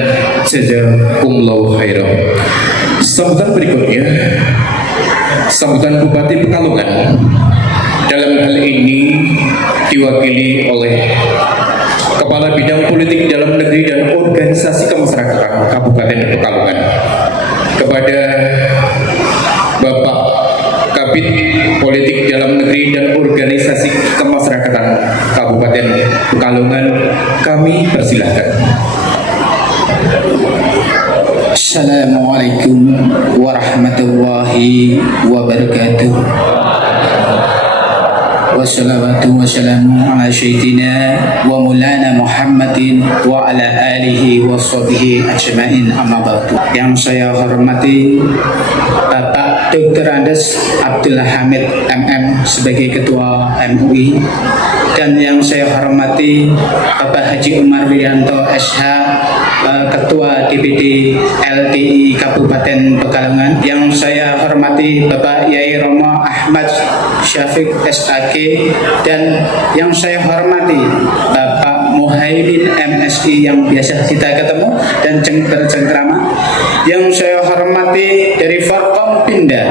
jazakumullahu khairan. Sambutan berikutnya, sambutan Bupati Pekalongan. Dalam hal ini diwakili oleh Kepala Bidang Politik Dalam Negeri dan Organisasi Kemasyarakatan Kabupaten Pekalongan. Kepada Bapak Kabid Politik Dalam Negeri dan Organisasi Kemasyarakatan Kabupaten Pekalongan, kami persilahkan. Assalamualaikum warahmatullahi wabarakatuh. Wassalatu wassalamu ala sayyidina wa maulana Muhammadin wa ala alihi wa sahbihi ajma'in, amma ba'du. Yang saya hormati Bapak Dr. Andes Abdul Hamid MM sebagai Ketua MUI, dan yang saya hormati Bapak Haji Umar Wiranto SH, Ketua DPD LTI Kabupaten Pekalongan. Yang saya hormati Bapak Yai Romo Ahmad Syafiq SAG, dan yang saya hormati Bapak Muhaimin MSI yang biasa kita ketemu dan bercengkrama. Yang saya hormati dari Forkompinda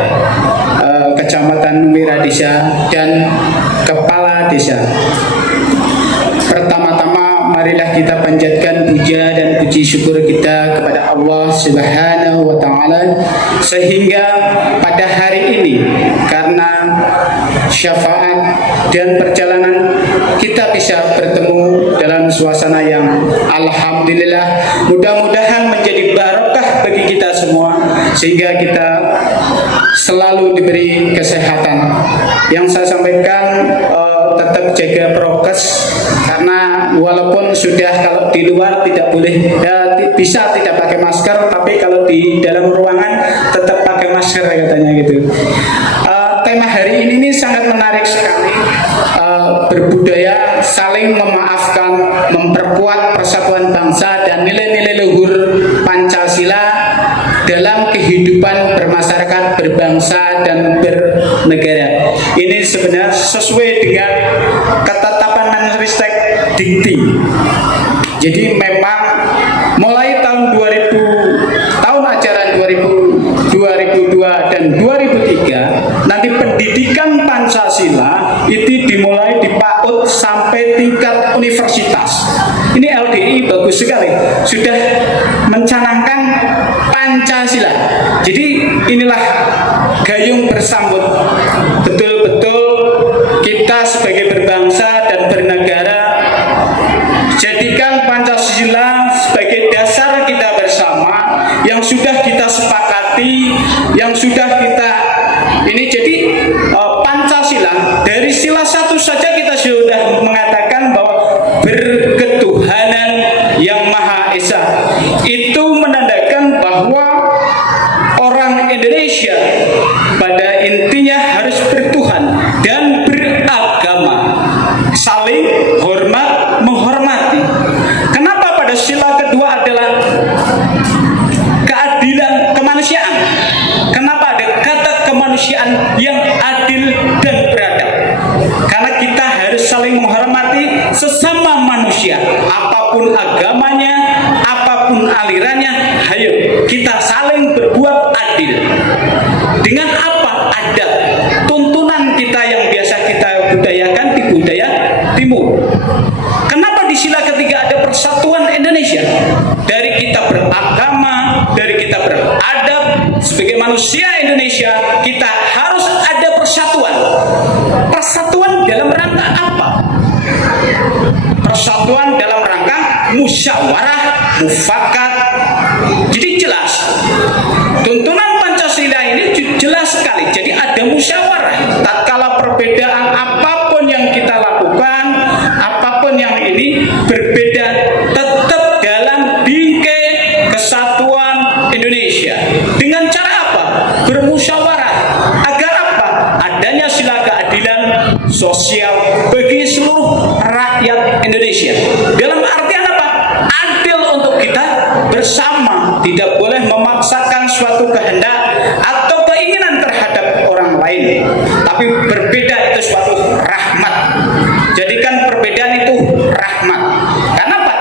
Kecamatan Wiradesa dan Kepala Desa. Pertama-tama marilah kita panjatkan puja dan puji syukur kita kepada Allah Subhanahu wa Ta'ala, sehingga pada hari ini karena syafaat dan perjalanan kita bisa bertemu dalam suasana yang alhamdulillah, mudah-mudahan menjadi barokah bagi kita semua, sehingga kita selalu diberi kesehatan. Yang saya sampaikan, tetap jaga prokes, karena walaupun sudah kalau di luar tidak boleh, bisa tidak pakai masker, tapi kalau di dalam ruangan tetap pakai masker katanya gitu. Tema hari ini sangat menarik sekali, berbudaya saling memaafkan, memperkuat persatuan bangsa dan nilai-nilai luhur Pancasila dalam kehidupan bermasyarakat, berbangsa dan bernegara. Ini sebenarnya sesuai dengan ketetapan Menristek Dikti. Jadi memang mulai tahun 2000, tahun ajaran 2002 dan 2003, nanti pendidikan Pancasila itu dimulai di PAUD sampai tingkat universitas. Ini LDI bagus sekali, sudah mencanangkan Pancasila. Jadi inilah gayung bersambut, betul-betul kita sebagai berbangsa dan bernegara jadikan Pancasila sebagai dasar kita bersama yang sudah kita sepakati, yang sudah kita ini. Jadi Pancasila dari sila satu saja kita sudah mengatakan bahwa berketuhanan yang Maha Esa. Itu menandakan bahwa orang Indonesia pada intinya harus bertuhan dan beragama, saling hormat menghormati. Kenapa pada sila kedua adalah keadilan kemanusiaan? Kenapa ada kata kemanusiaan yang adil dan beradab? Karena kita harus saling menghormati sesama manusia, apapun agamanya, apapun alirannya. Ayo kita saling berbuat adil. Dengan apa? Ada tuntunan kita yang biasa kita budayakan di budaya timur. Kenapa di sila ketiga ada persatuan Indonesia? Dari kita beragama, dari kita beradab, sebagai manusia Indonesia kita harus ada persatuan. Persatuan dalam rangka apa? Persatuan dalam rangka musyawarah, mufakat. Jadi jelas tuntunan Pancasila ini jelas sekali. Jadi ada musyawarah. Tatkala perbedaan apapun yang kita lakukan, apapun yang ini berbeda, tetap dalam bingkai kesatuan Indonesia. Dengan cara apa? Bermusyawarah. Agar apa? Adanya sila keadilan sosial bagi seluruh rakyat Indonesia. Dalam artian apa? Adil untuk kita bersama. Tidak boleh memaksakan suatu kehendak atau keinginan terhadap orang lain. Tapi berbeda itu suatu rahmat. Jadikan perbedaan itu rahmat. Kenapa?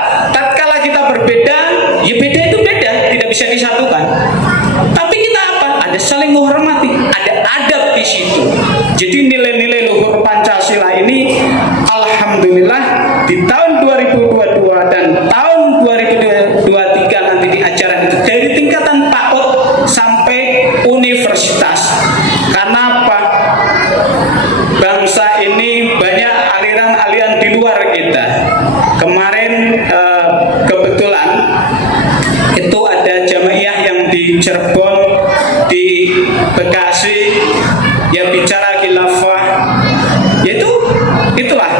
Ya beda itu beda, tidak bisa disatukan. Tapi kita apa? Ada saling menghormati, ada adab di situ. Jadi nilai-nilai luhur Pancasila ini alhamdulillah di tahun 2022 dan tahun 2023 nanti di ajaran itu dari tingkatan PAUD sampai universitas. Karena apa? Bangsa ini banyak aliran-aliran di luar kita. Kemarin kebetulan itu ada jamaah yang di Cirebon, di Bekasi, yang bicara khilafah, yaitu itulah.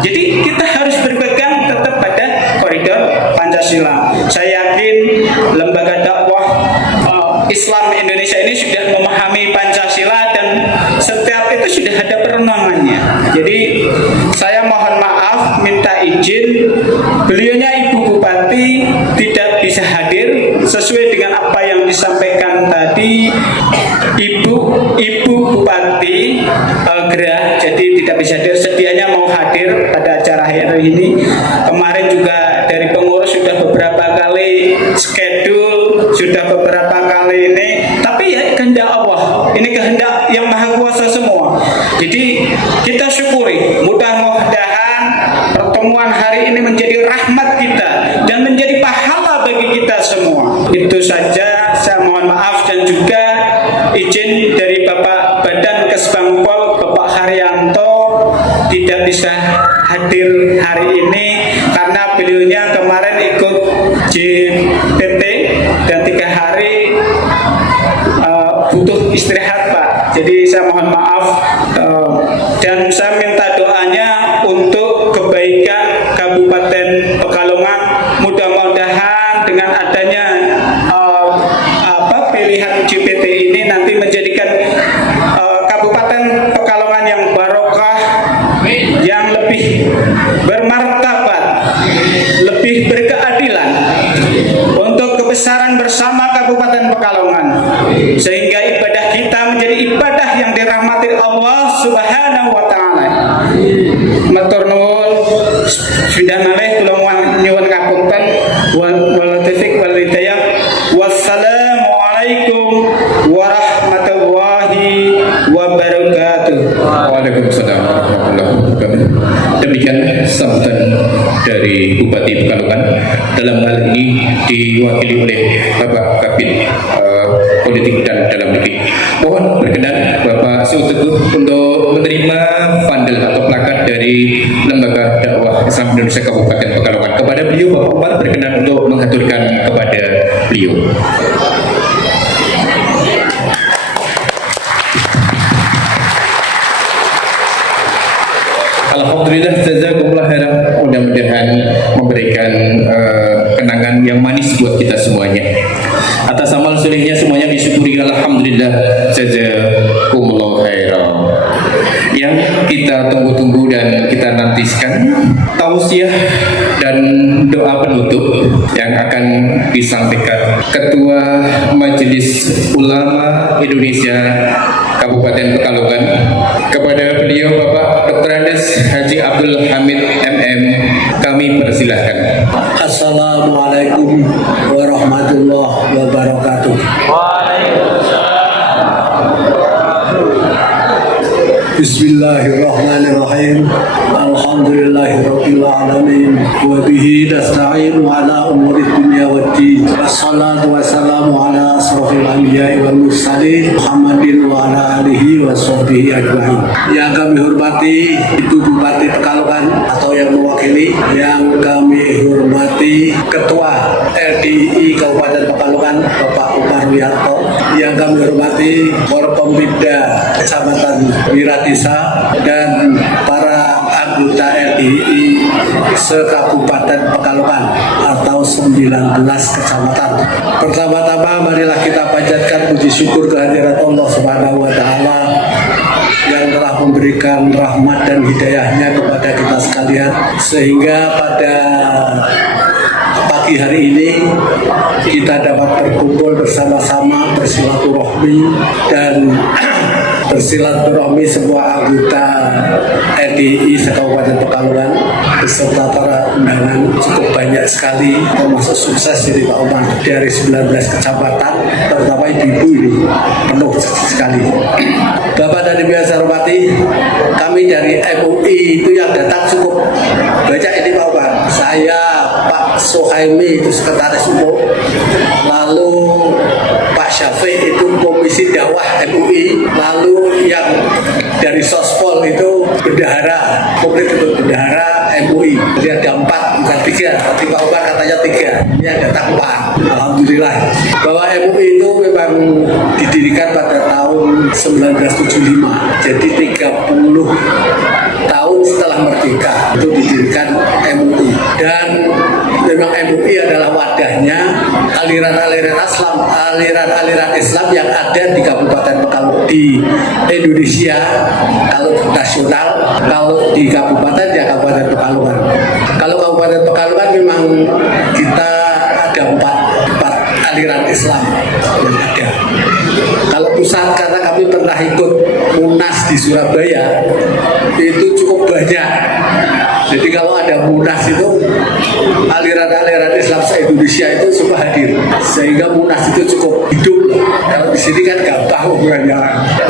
Jadi kita harus berpegang tetap pada koridor Pancasila. Saya yakin lembaga dakwah Islam Indonesia ini sudah memahami Pancasila dan setiap itu sudah ada perenungannya. Jadi saya mohon maaf, minta izin, beliaunya Ibu Bupati tidak bisa hadir sesuai dengan apa yang disampaikan tadi. Ibu Bupati Gerah jadi tidak bisa hadir, sedianya mau hadir pada acara hari ini. Kemarin juga dari pengurus sudah beberapa kali schedule, sudah beberapa kali ini, tapi ya kehendak Allah, ini kehendak yang maha kuasa semua. Jadi kita syukuri, mudah-mudahan pertemuan hari ini menjadi rahmat kita dan menjadi pahala bagi kita semua. Itu saja, saya mohon maaf dan juga izin dari Bapak Badan Kesbangpol Bapak Haryanto tidak bisa hadir hari ini karena beliaunya kemarin ikut JPT dan 3 hari butuh istirahat Pak. Jadi saya mohon maaf dan saya minta doanya untuk kebaikan Kabupaten Pekalongan. Mudah-mudahan dengan adanya pilihan JPT ini nanti menjadikan Kabupaten Pekalongan yang barokah, yang lebih bermartabat, lebih berkeadilan untuk kebesaran bersama Kabupaten Pekalongan, sehingga ibadah kita menjadi ibadah yang dirahmati Allah Subhanahu wa taala. Matur nuwun, sudah malih kula nyuwun ngapunten, wal taufiq wal hidayah. Wassalamualaikum warahmatullahi wabarakatuh. Waalaikumsalam warahmatullahi wabarakatuh. Demikian sambutan dari Bupati Pekalongan, dalam hal ini diwakili oleh Bapak Kabid Politik dan Dalam Negeri. Mohon berkenan Bapak Suteguh untuk menerima pandel atau plakat dari Lembaga Dakwah Islam Indonesia Kabupaten Pekalongan. Kepada beliau Bapak Umar berkenan untuk mengaturkan kepada beliau. Alhamdulillah, jazakumullah khairan. Mudah-mudahan memberikan kenangan yang manis buat kita semuanya. Atas amal solehnya semuanya disyukuri. Alhamdulillah, jazakumullah khairan. Yang kita tunggu-tunggu dan kita nantikan tausiah dan doa penutup yang akan disampaikan Ketua Majelis Ulama Indonesia Kabupaten Pekalongan. Kepada beliau Bapak Dr. Andes Haji Abdul Hamid MM, kami persilahkan. Assalamualaikum warahmatullahi wabarakatuh. Bismillahirrahmanirrahim. Alhamdulillahirabbil alamin wa bihi nasta'inu ala umuri dunya waddin. Wassalatu wassalamu ala asrofil anbiya'i wal mursalin Muhammadin wa ala alihi wa sahbihi ajma'in. Yang kami hormati Ibu Bupati Pekalongan atau yang mewakili, yang kami hormati Ketua LDII Kabupaten Pekalongan Bapak Umar Wiyanto, yang kami hormati Forkompimda Kecamatan Wiratisa dan para anggota LDII se-Kabupaten Pekalongan atau 19 kecamatan. Pertama-tama marilah kita panjatkan puji syukur kehadirat Allah Subhanahu wa taala yang telah memberikan rahmat dan hidayahnya kepada kita sekalian, sehingga pada pagi hari ini kita dapat berkumpul bersama-sama, bersilaturahmi dan bersilaturahmi semua anggota RDI se-Kabupaten Pekalongan beserta para undangan cukup banyak sekali, termasuk sukses dari Pak Umar dari 19 kecamatan, terutama ibu-ibu ini penuh sekali. Bapak dan Ibu yang saya hormati, kami dari MUI itu yang datang cukup banyak ini Pak Umar. Saya, Pak Sohaimi itu sekretaris umum, lalu Pak Syafiq itu komisi dakwah MUI, lalu yang dari Sospol itu bendahara, publik itu bendahara MUI. Jadi ada 4 bukan 3, tapi Pak Umar katanya 3, ini ada 4. Alhamdulillah bahwa MUI itu memang didirikan pada tahun 1975, jadi 30 tahun setelah merdeka itu didirikan MUI, dan memang MUI adalah wadahnya aliran-aliran Islam yang ada di Kabupaten Pekalongan, di Indonesia. Kalau nasional, kalau di kabupaten ya Kabupaten Pekalongan. Kalau Kabupaten Pekalongan memang kita ada 4 aliran Islam yang ada. Kalau pusat, karena kami pernah ikut Munas di Surabaya, itu cukup banyak. Jadi kalau ada Munas itu aliran-aliran Islam se-Indonesia itu semua hadir, sehingga Munas itu cukup hidup. Kalau di sini kan gampang ukurannya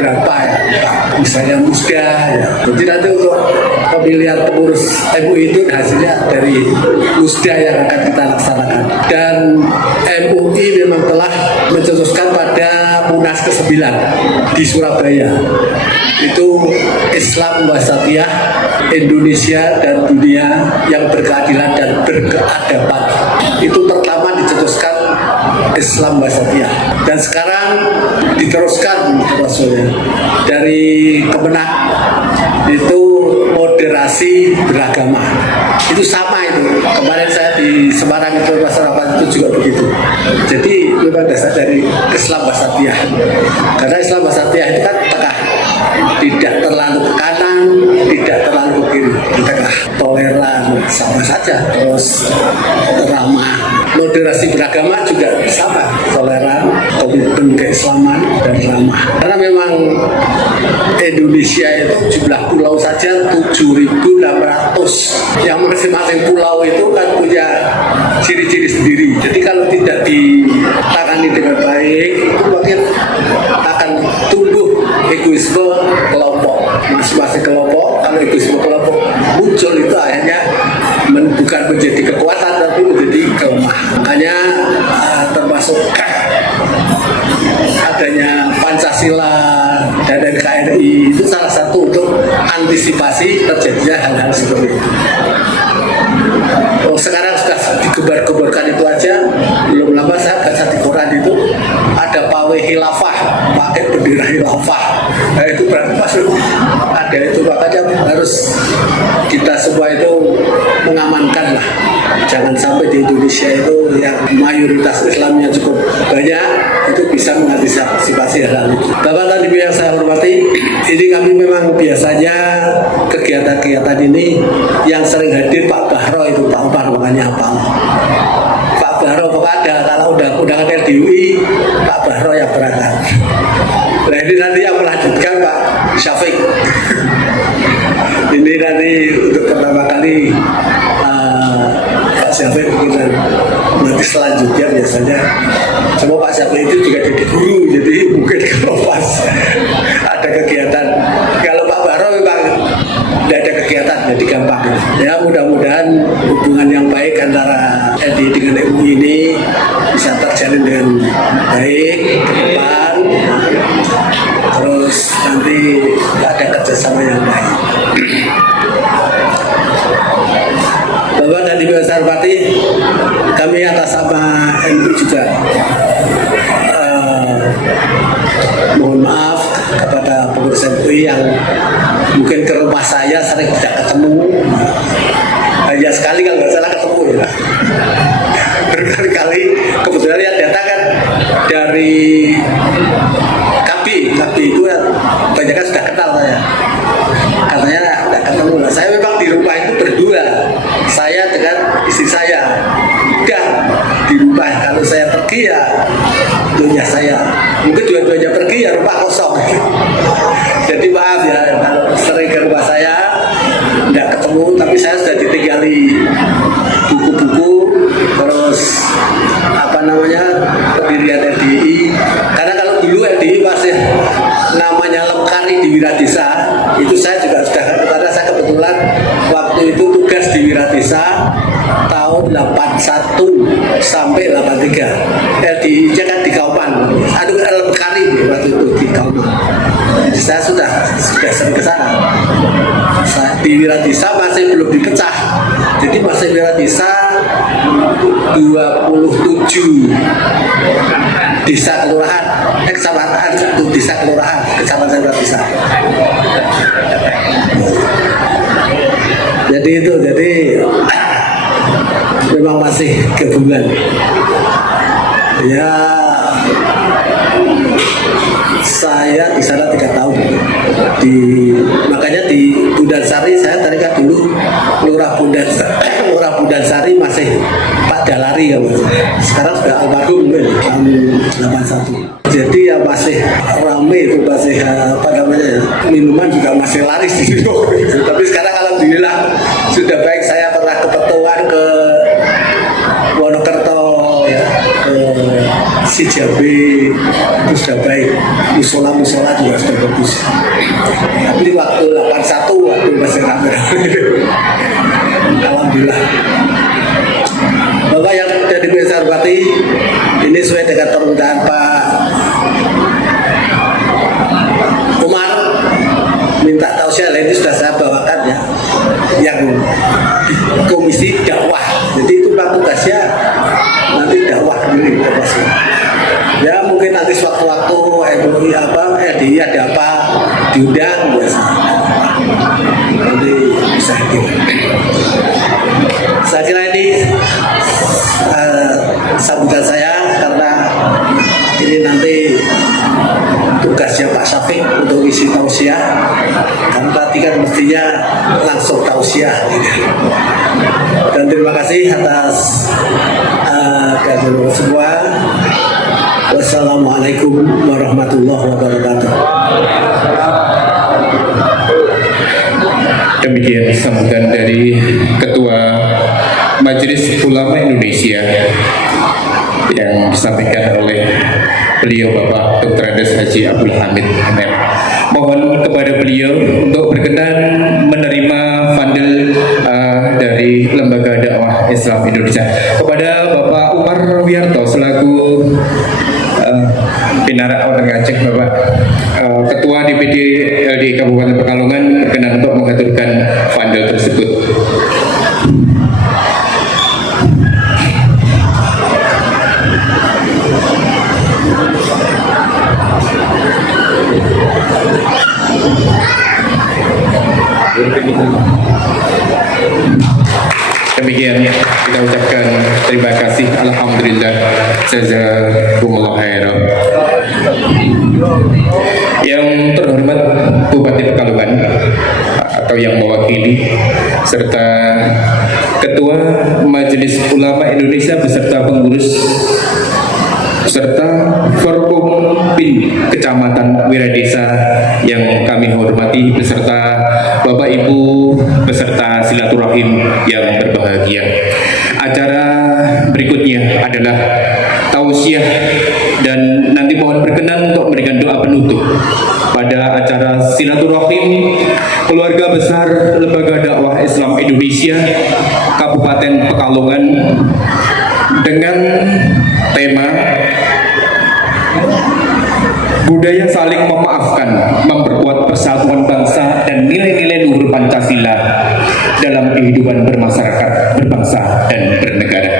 berapa ya, misalnya musda ya. Jadi nanti untuk pemilihan pengurus MUI itu hasilnya dari musda yang akan kita laksanakan. Dan MUI memang telah mencetuskan pada Munas ke-9 di Surabaya itu Islam Wasatiyah, Indonesia dan dunia yang berkeadilan dan berkeadaban. Itu pertama dicetuskan Islam Wasatiyah, dan sekarang diteruskan maksudnya dari Kemenak itu moderasi beragama. Itu sama itu. Kemarin saya di Semarang itu masyarakat itu juga begitu. Jadi memang dasar dari Islam Wasatiyah. Karena Islam Wasatiyah itu kan tengah, tidak terlalu ke kanan, tidak terlalu ke kiri, di tengah, toleran, sama saja, terus ramah. Moderasi beragama juga sama, toleran, komitmen keislaman dan ramah. Karena memang Indonesia itu jumlah pulau saja 7.600. Yang masing-masing pulau itu kan punya ciri-ciri sendiri. Jadi kalau tidak ditangani dengan baik, itu mungkin akan tumbuh egoisme kelompok. Masing-masing kelompok, kalau egoisme kelompok muncul itu akhirnya bukan menjadi kekuatan tapi menjadi kelemahan. Makanya termasuk adanya Pancasila dan NKRI itu salah satu untuk antisipasi terjadinya hal-hal seperti itu. Oh, sekarang sudah digebar-gebarkan itu aja. Belum lama saya baca di koran itu ada pawai khilafah, pakai bendera khilafah. Nah, itu berarti masuk ada itu, makanya harus kita semua itu mengamankan lah. Jangan sampai di Indonesia itu yang mayoritas Islamnya cukup banyak itu bisa mengantisipasi hal itu. Bapak dan Ibu yang saya hormati, ini kami memang biasanya kegiatan-kegiatan ini yang sering hadir Pak Bahro itu, Pak Umar makanya apa? Pak Bahro ada, kalau undangan LDUI Pak Bahro yang berangkat. Nah ini nanti yang melanjutkan Pak Syafiq. Ini nanti untuk pertama kali Pak Syafiq mungkin nanti selanjutnya biasanya semua Pak Syafiq itu juga jadi guru, jadi mungkin kalau pas ada kegiatan, kalau Pak Bahro memang tidak ada kegiatan jadi gampang ya. Mudah-mudahan hubungan yang baik antara LDI dengan MUI ini bisa terjalin dengan baik ke depan, terus nanti ada kerjasama yang baik. Bapak dan Ibu yang saya hormati, kami atas nama MUI juga mohon maaf kepada pengurus MUI yang mungkin ke rumah saya sering tidak ketemu. Hanya sekali kalau nggak salah ketemu ya. Berkali-kali kebetulan yang datang kan dari KB itu ya, banyak kan sudah kenal saya. Katanya tidak ketemu. Nah, saya memang di rumah itu berdua, saya dengan istri saya. Udah di rumah, kalau saya pergi ya dunia saya Mungkin dua-duanya pergi ya rumah kosong. Jadi maaf ya kalau sering ke rumah saya nggak ketemu, tapi saya sudah ditinggali buku-buku, terus pendirian LDI. Karena kalau dulu LDI masih namanya Lemkari di Wiradesa, itu saya juga sudah, karena saya kebetulan waktu itu tugas di Wiradesa tahun 81 sampai 83. LDI-nya kan di Kauman, Lemkari waktu itu di Kauman. Jadi saya sudah sering ke sana. Di Wiradesa masih belum dipecah, jadi masih Wiradesa 27 desa kelurahan, kecamatan, desa kelurahan, kecamatan Wiradesa. Jadi memang masih gabungan. Ya, saya di sana 3 tahun. Makanya di Bundansari saya tadi kan dulu Lurah Bundansari masih Pak Dalari ya Mas. Sekarang sudah almarhum tahun 81. Jadi ya masih ramai itu, masih minuman juga masih laris di situ. Tapi sekarang alhamdulillah sudah baik. Saya pernah kepetuan ke Wonokerto ya, ke Sijabe, itu sudah baik. Musola juga sudah bagus. Tapi waktu 81 waktu masih ramai. Alhamdulillah. Bapak yang jadi saya hormati, ini sesuai dengan permintaan Pak Umar, minta tausiah ini sudah saya bawakan ya, yang komisi dakwah. Jadi itu Pak tugasnya nanti dakwah dulu termasuk. Ya mungkin nanti suatu-waktu MUI LDI ada apa diundang biasa. Nanti bisa hadir. Saya kira ini sambutan saya, karena ini nanti tugasnya Pak Syafiq untuk isi tausiah. Dan tadi kan mestinya langsung tausiah. Dan terima kasih atas kehadiran semua. Wassalamualaikum warahmatullahi wabarakatuh. Demikian sambutan dari Ketua Majelis Ulama Indonesia yang disampaikan oleh beliau Bapak Dr. Andes Haji Abdul Hamid Amer. Mohon kepada beliau untuk berkenan menerima fundel dari Lembaga Dakwah Islam Indonesia. Kepada Bapak Umar Wiarto selaku Pinara Orang Aceh, Bapak Ketua DPD LDI Kabupaten Pekalongan berkenan untuk mengaturkan fundel tersebut. Demikian kita ucapkan terima kasih, alhamdulillah, jazakumullah khairan. Yang terhormat Bupati Pekalongan atau yang mewakili serta Ketua Majelis Ulama Indonesia beserta pengurus serta Forkompin Kecamatan Wiradesa yang kami hormati beserta Bapak Ibu beserta silaturahim yang berbahagia. Acara berikutnya adalah tausiah dan nanti mohon berkenan untuk memberikan doa penutup pada acara silaturahim keluarga besar Lembaga Dakwah Islam Indonesia Kabupaten Pekalongan dengan tema budaya saling memaafkan, memperkuat persatuan bangsa dan nilai-nilai luhur Pancasila dalam kehidupan bermasyarakat, berbangsa dan bernegara.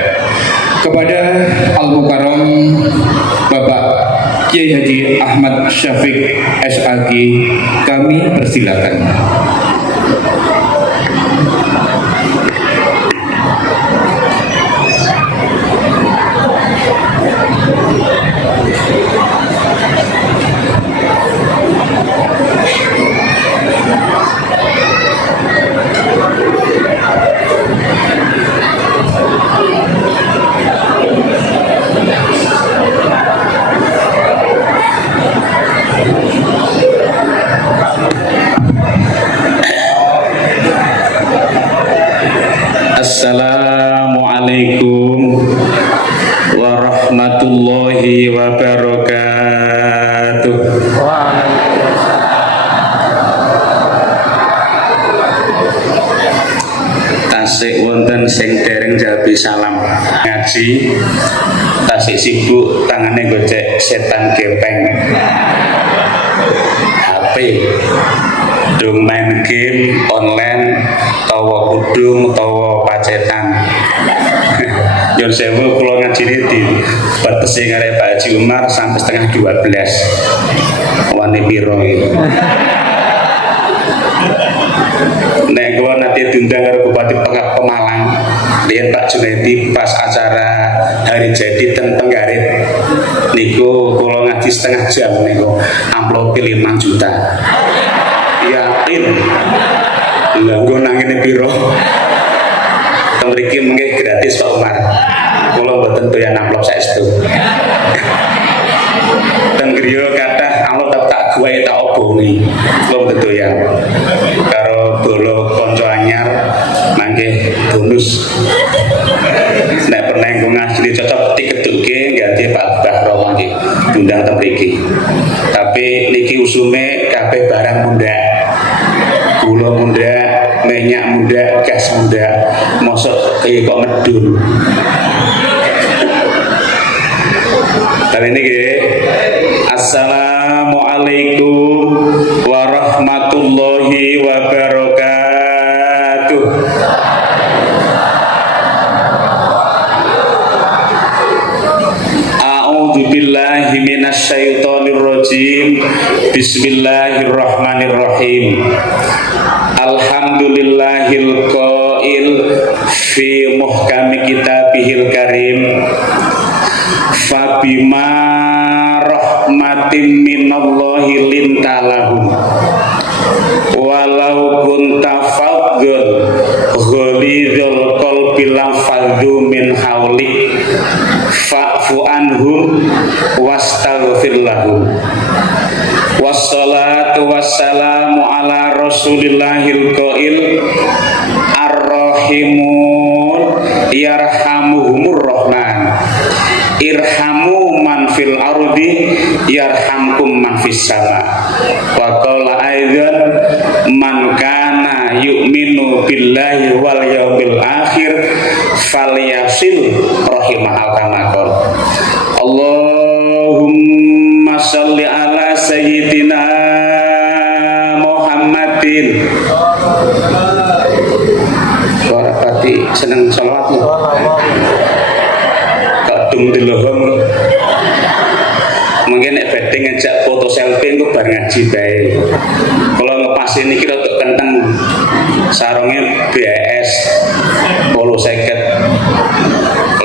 Kepada Al-Mukarram Bapak Kiai Haji Ahmad Syafiq SAG kami persilakan. wonten sing dereng jawabi salam ngaji tasik sibuk tangane gocek setan gepeng HP dong main game online tawa kudung tawa pacetan. Yon sewu kula ngajine di batesi ngare Pak Haji Umar sampai setengah 12 wani piro iki. Nek kula nanti diundang karo Bupati Pemalang lihat Pak Junaidi pas acara hari jadi ten Penggarit niku kula ngaji setengah jam niku amplop 5 juta. Yakin lha nggo nangene piro? Mriki mengke gratis Pak Umar. Kula mboten doyan amplop saestu. Dan griya kathah amplop tak guwae tak obongi. Kula mboten doyan. Karo bolo kanca anyar mangke bonus. Nek pernah nggo ngaji cocok dikeduke ganti Pak Bahro mangke diundang teng mriki. Tapi niki usume kabeh barang muda. Gula muda, minyak muda, gas muda, mosok kayak kok medun. Kali ini Assalamualaikum warahmatullahi wabarakatuh. A'udzubillahi minasyaitonirrajim. Bismillahirrahmanirrahim. Alhamdulillahil qail fi muhkami kitabihil karim fabima rahmatin minallahi lintalahum walau kunta fadhul ghalidhul qalbi lam fadhu min haulik fa'fu anhum wastaghfir lahum. Wassalatu wassalamu ala rasulillahil qail ar-rahimun yarhamuhumur rahman irhamu man fil ardi yarhamkum man fis sama. Wa qala aidan man kana yu'minu billahi wal yaumil akhir falyasil rahimah kama qala. Allahumma shalli ala sayyidina Muhammadin. Suara pati seneng sholawat lho. Kadung dilohong. Mungkin nek badhe ngejak foto selfie engko bar ngaji bae. Kalau ngepasin iki rada kenteng. Sarungnya BS polo 50.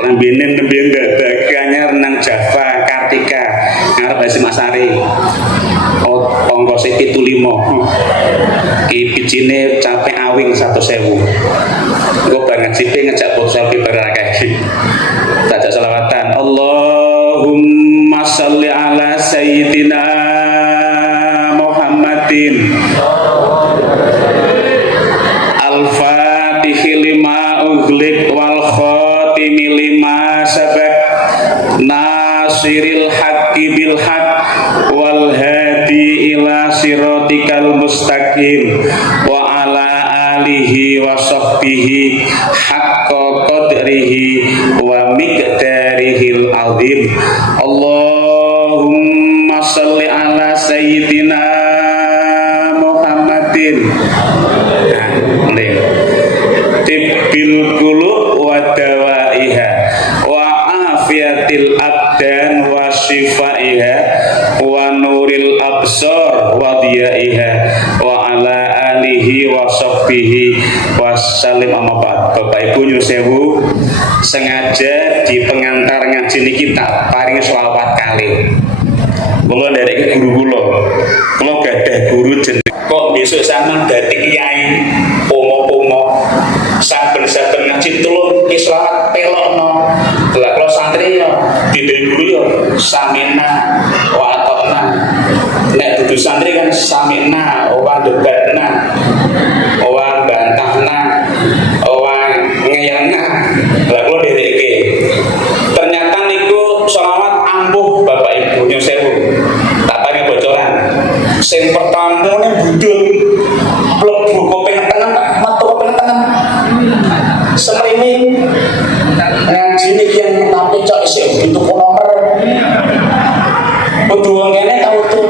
Lambene nembe dadakane nang Java Kartika ngarep Hasim Asari. Ongkose 75. Ki bijine capek awing 100.000. Engko bar ngaji pe ngejak foto selfie bar akeh. Tak selawatan. Allahumma shalli ala sayyidina Muhammadin. Al-Fatihi lima ughliq wal khatimi lima sabaq nasiril haqqi bil haqq wal hadi ila siratikal mustaqim wa ala alihi wa sahbihi haqqa qadrihi wa miqdarihil azim. Allahumma shalli ala sayyidina Muhammadin. Tibbil qulub wa dawaiha wa afiyatil abdan wa shifaiha wa nuril absar wa diyaiha wa ala alihi wa sahbihi wa salim. Amma ba'd. Bapak Ibu nyuwun sewu, sengaja di pengantar ngaji niki tak paringi selawat kali. Kula nderek guru kula gadah guru jeneng kok besok sampean dadi kiai pomo-pomo saben-saben ngaji tulung ki selawat pelokno. Lah kula santri yo didiri guru yo samina wa atokna. Nek dudu santri kan samina wa debatna wa bantahna wa ngeyangna. Lah kula ndereke ternyata niku selawat ampuh Bapak Ibu nyuwun sewu. Tak paringi bocoran. Sing pertama ne budul mlebu kuping tengah metu kuping tengah. Semrene ngene tau tuh.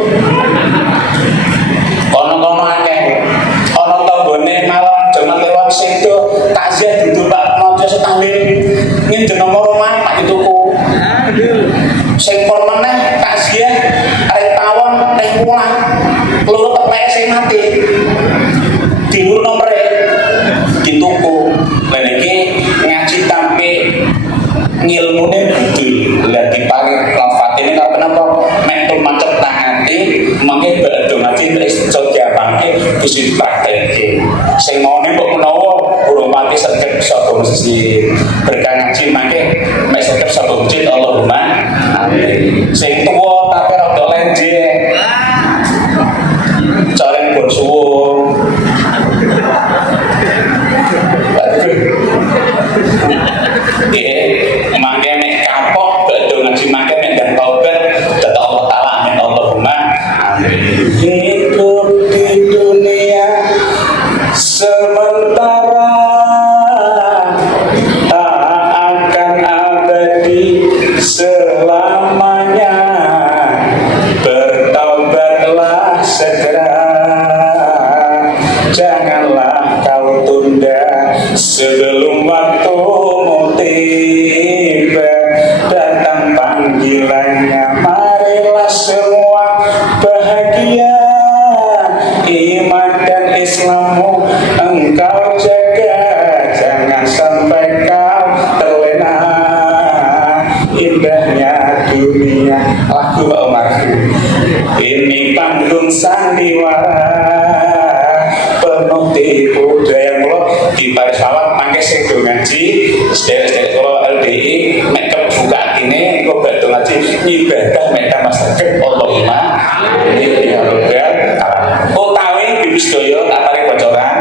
Kono-kono akeh. Ana tanggane malam jaman lewat sedo takziah dudu Pak maca setahlil ngene nomor omah Pak dituku. Sing pon meneh takziah arek tawon ning pulang. Loro tepek sing mati. Diurut nomere dituku. Lah niki ngaji tampe ngilmune betul. Lah diparing lafate niki kenapa mek macet tangati mangke badhe ngaji iso diapake bisa dipraktekke. Sing maune kok menawa urung mati sedhep sapa mesti berkah ngaji mangke mek sedhep sapa masjid Allahumma amin. Sing tuwa tapi rada lenje. Coreng bon suwung. Mangke nek kapok badhe ngaji mangke nek ndang taubat tetep Allah taala amin Allahumma amin. Hidup di dunia sementara tak akan abadi selamanya. Bertaubatlah segera, janganlah kau tunda sebelum waktumu tiba. Datang panggilannya, marilah semua bahagia. Iman dan Islammu engkau jaga, jangan sampai kau terlena. Indahnya dunia, lagu Pak Umar. Ini panggung sandiwara penuh tipu daya. Mula di Parisawat mangke sing do ngaji sederek-sederek kula LDI mek kebuka atine engko badhe ngaji ibadah mek tambah saged Allahumma amin ya rabbal alamin. Utawi Bibi sedaya tak paring bocoran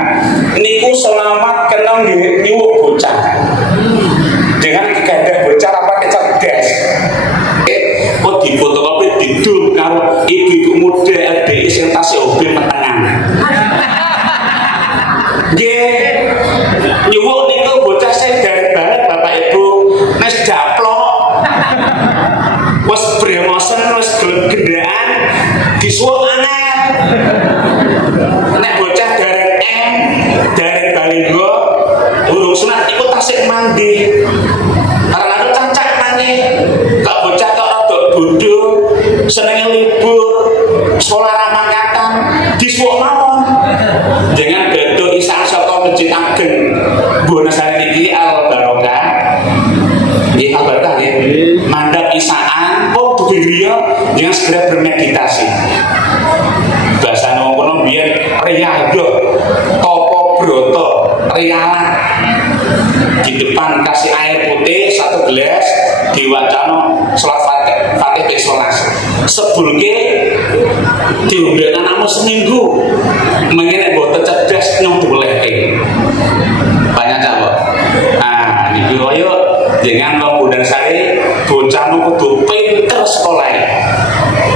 niku selamat kena nyuwuk bocah dengan kegadah bocah apa kecerdas. Kok difotokopi didul karo ibu-ibu muda LDI sing tasih hobi menengan. Nggih. Nyuwuk niku bocah sing derek banget Bapak Ibu nes daplok. Wes bremosen wes gendaan disuwuk aneh. Nek bocah derek derek balinggo urung sunat iku tasik mandi. Karena cancak nangis. Kok bocah kok rada bodho senenge libur sekolah ramangkatan disuwuk mawon. Jangan bedo isang saka masjid ageng Wonosari niki Al Barokah. Nggih Al Barokah nggih. Mandap isaan oh begiriya jangan segera bermeditasi. Bahasa wong kono biyen riyadhah topo broto riyalan. Di depan kasih air putih 1 gelas diwacana salat Fatih ping 11. Sebulke diombe anakmu seminggu. Mengene boten cerdas nyong diwelehke. Banyak cawok. Ah niki koyo dengan wong Wonosari bocahmu kudu pinter sekolah.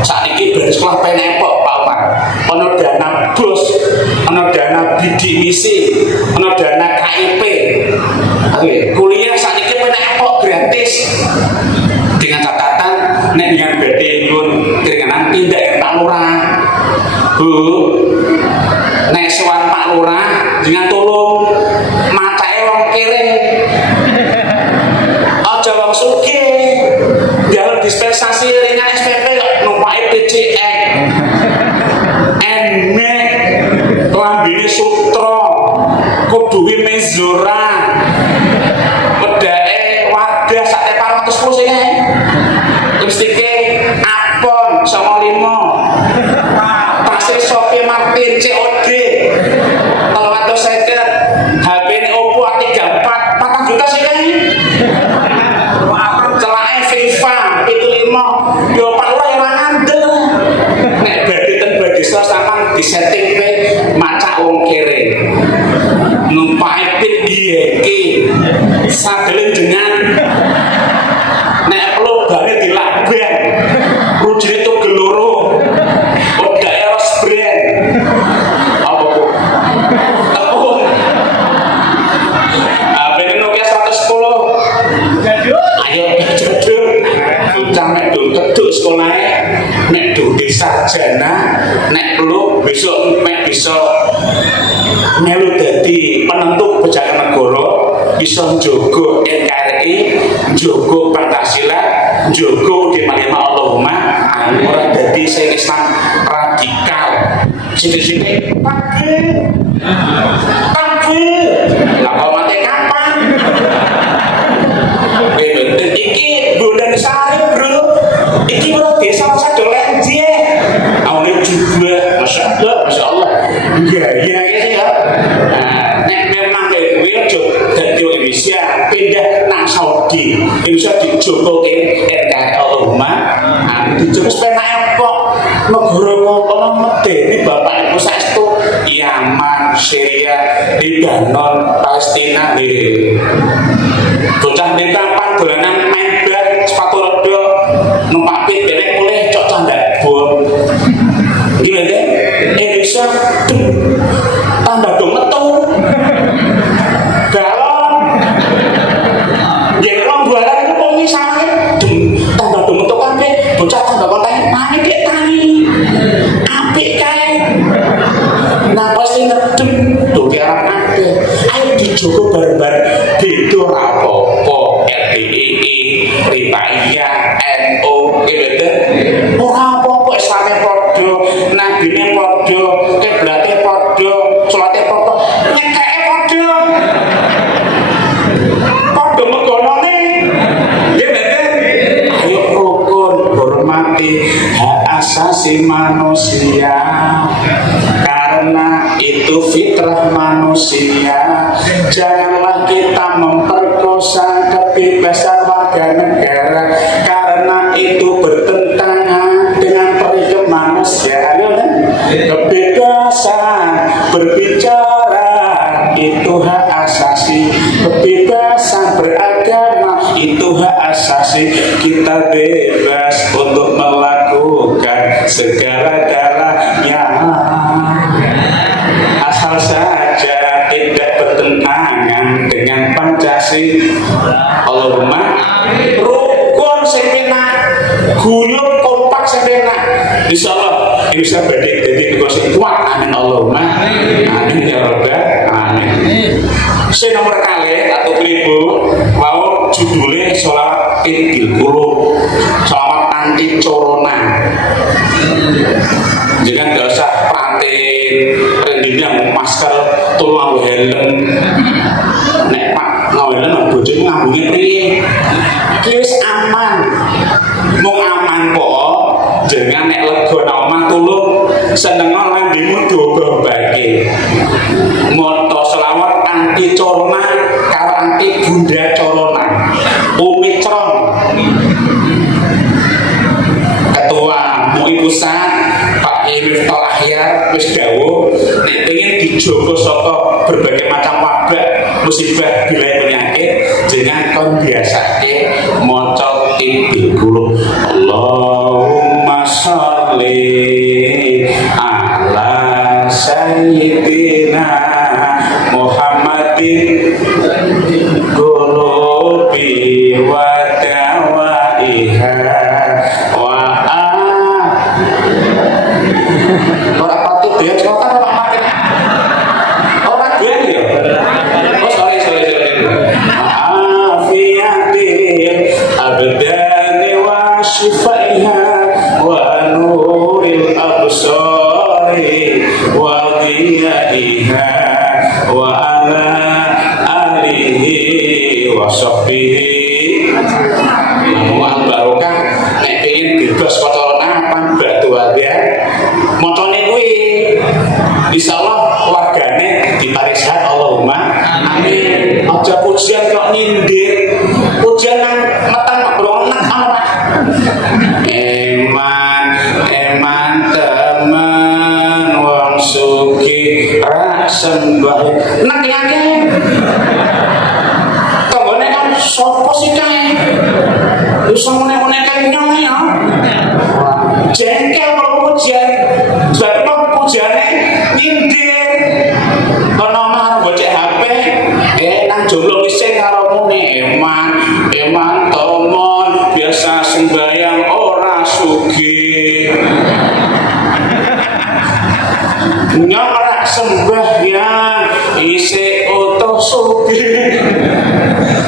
Saiki ben sekolah penepok Pak Umar. Ana dana bos, ana dana bidik misi, ana dana KIP. Oke, kuliah saiki penepok gratis. Dengan catatan nek dengan badhe pun keringanan tindak yang Pak Lurah. Bu, nek sowan Pak Lurah dengan tolong macake wong kere. Aja wong sugih. Jalur dispensasi ringan SPP kok numpake PCX. Enek lambene sutra kuduwe mezora. Wedake wadah sak tepar 110 sing ae. Lipstike Apon 95. Tasih Sophie Martin COD 350. HP-ne Oppo A34 4 juta sih kan. Celake FIFA 75 duwe sarjana nek perlu besok mek bisa melu dadi penentu kebijakan negara, bisa njogo NKRI, njogo Pancasila, njogo Dima Allahumma, ora dadi sing Islam radikal. Sithik-sithik takbir. Lah kok mati kapan? Iki bulan sari bro, iki bro desa satu lenje, awalnya juga, masya Allah, gaya gitu ya. Nek memang kayak gue dari Indonesia pindah nang Saudi, Indonesia dijogo ke NKRI Allahumma, dijogo sepena kok, negara kok medeni bapak ibu saestu Yaman, Syria, Lebanon, Palestina, bocah nih kapan dolanan main bal sepatu roda numpak pit benek mulai cok candak bon gimana Indonesia tambah dong metu galon yang orang bualan itu pongi sange tambah dong metu kan bocah tambah konten tani kayak tani apik kae nah pasti ngedem tuh tiarap ada ayo dijogo bareng-bareng beda rapopo LDII, Ribaiyah, NU gitu ora apa-apa Islamnya podo nabine podo kiblate podo salate podo nyekeke podo podo megonone gitu ayo rukun hormati hak asasi manusia karena itu fitrah manusia. Janganlah kita memperkosa kebebasan warga negara karena itu bertentangan dengan perilaku manusia. Kebebasan berbicara itu hak asasi, kebebasan beragama itu hak asasi. Kita bebas untuk melakukan segala-galanya asal saja tidak bertentangan dengan Pancasila. Allahumma rukun sepena guyub kompak sepena insyaallah Indonesia badhe dadi negara kuat amin Allahumma amin ya rabbal alamin. Sing nomor kali atau ribu mau judulnya sholawat bil qulub, sholawat anti corona. Jangan gak usah paten rendine masker tolong helm nek pak helm bojone ngambune priye iki wis aman mung aman kok jenengan nek lega nang omah tulung seneng lambemu dobake moto selawat anti corona karo anti bunda corona Omicron ketua MUI pusat Pak Miftah Ahyar wis dawuh nek pengen dijogo saka berbagai macam wabah musibah bilai penyakit jangan kon biasake maca bil qulub Allahumma sholli ala sayyidina Muhammadin qulubi wa dawaiha wa ora patut ya coba ora makin ora ben ya oh sorry afiyati abdani wa shifaiha wa nuril absari wa diyaiha wa ala alihi wa sahbihi wa barokah nek pengen bebas corona apa batu ada mocone kuwi insyaallah wargane dipariskan Allahumma amin. Aja pujian kok nyindir pujian nang metang bronak apa eman teman wong sugih ra sembah nek yake tanggane kan sapa sih kae iso ngene-ngene kae nyong ya jengkel pujian sebab pujiane nyindir kono mah bocah HP nang jomblo isih karo mune eman tomon biasa sembayang ora sugih Nyora sembahyang isi utuh sugi.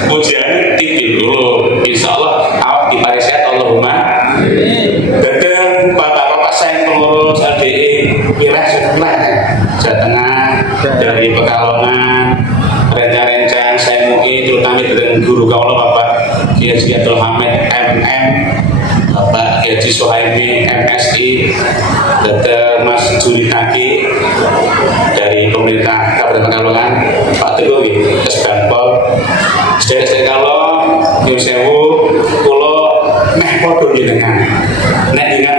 Pujian tinggi dulu, insya Allah awak dipakai sehat Allahumma. Dadang bapak-bapak saya pengurus LDI wilayah Jawa Tengah dari Pekalongan, rencang-rencang saya MUI terutama dengan guru kaulah Bapak Kiai Haji Abdul Hamid MM, Bapak Kiai Haji Suhaimi MSI, Dr. Mas Juni Taki dari pemerintah Kabupaten Pekalongan, Pak Teguh Esbanpol, sedherek kalau nyuwun sewu kula meh padha njenengan nek dengan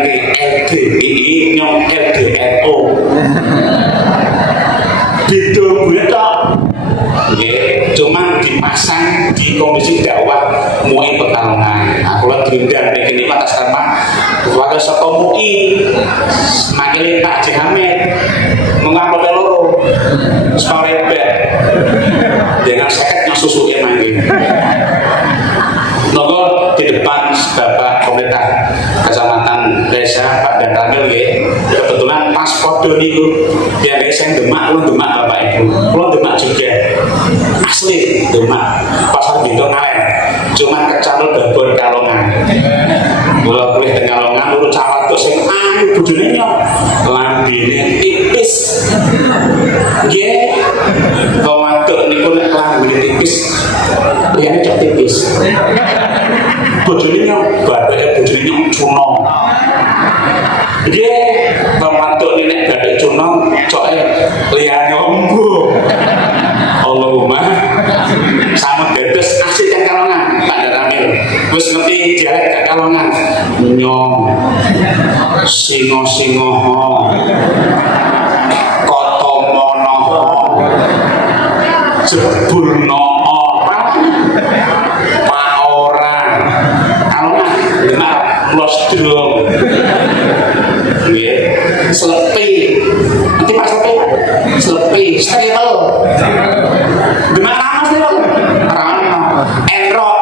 LDI nyong LDNO beda buya tok nggih cuma dipasang di komisi dakwah MUI Pekalongan. Aku lan diundang nek kene atas nama wakil saka MUI makile Pak Haji Hamid mengapa loro sorebet dengan seket yang susuke mangke. Nogo di depan Bapak Pemerintah Kecamatan Desa Pak dan Ramil nggih. Kebetulan pas podo niku ya guys saya Demak, kula Demak Bapak Ibu. Kula Demak juga. Asli Demak. Pasar Bintang Ngalen. Cuma kecamatan Babon Kalongan. Kula kuwi teng Kalongan urut camat sing ayu bojone nyok. Lambene tipis. Nggih. Kawantuk niku nek lambene tipis liyane cok tipis. Bojone nyok, badhe bojone nyok cuno. Nggih, kawantuk nek badhe cuno coke liyane ombo. Allahumma sama dedes asik kan Kalongan Pak Daramil wis ngerti dialek Kalongan nyong singo-singo kotomono jebulno pak orang Kalongan benar losdrong nggih slepi nanti Pak slepi stekel Demak nama sih bang, rano, enrok.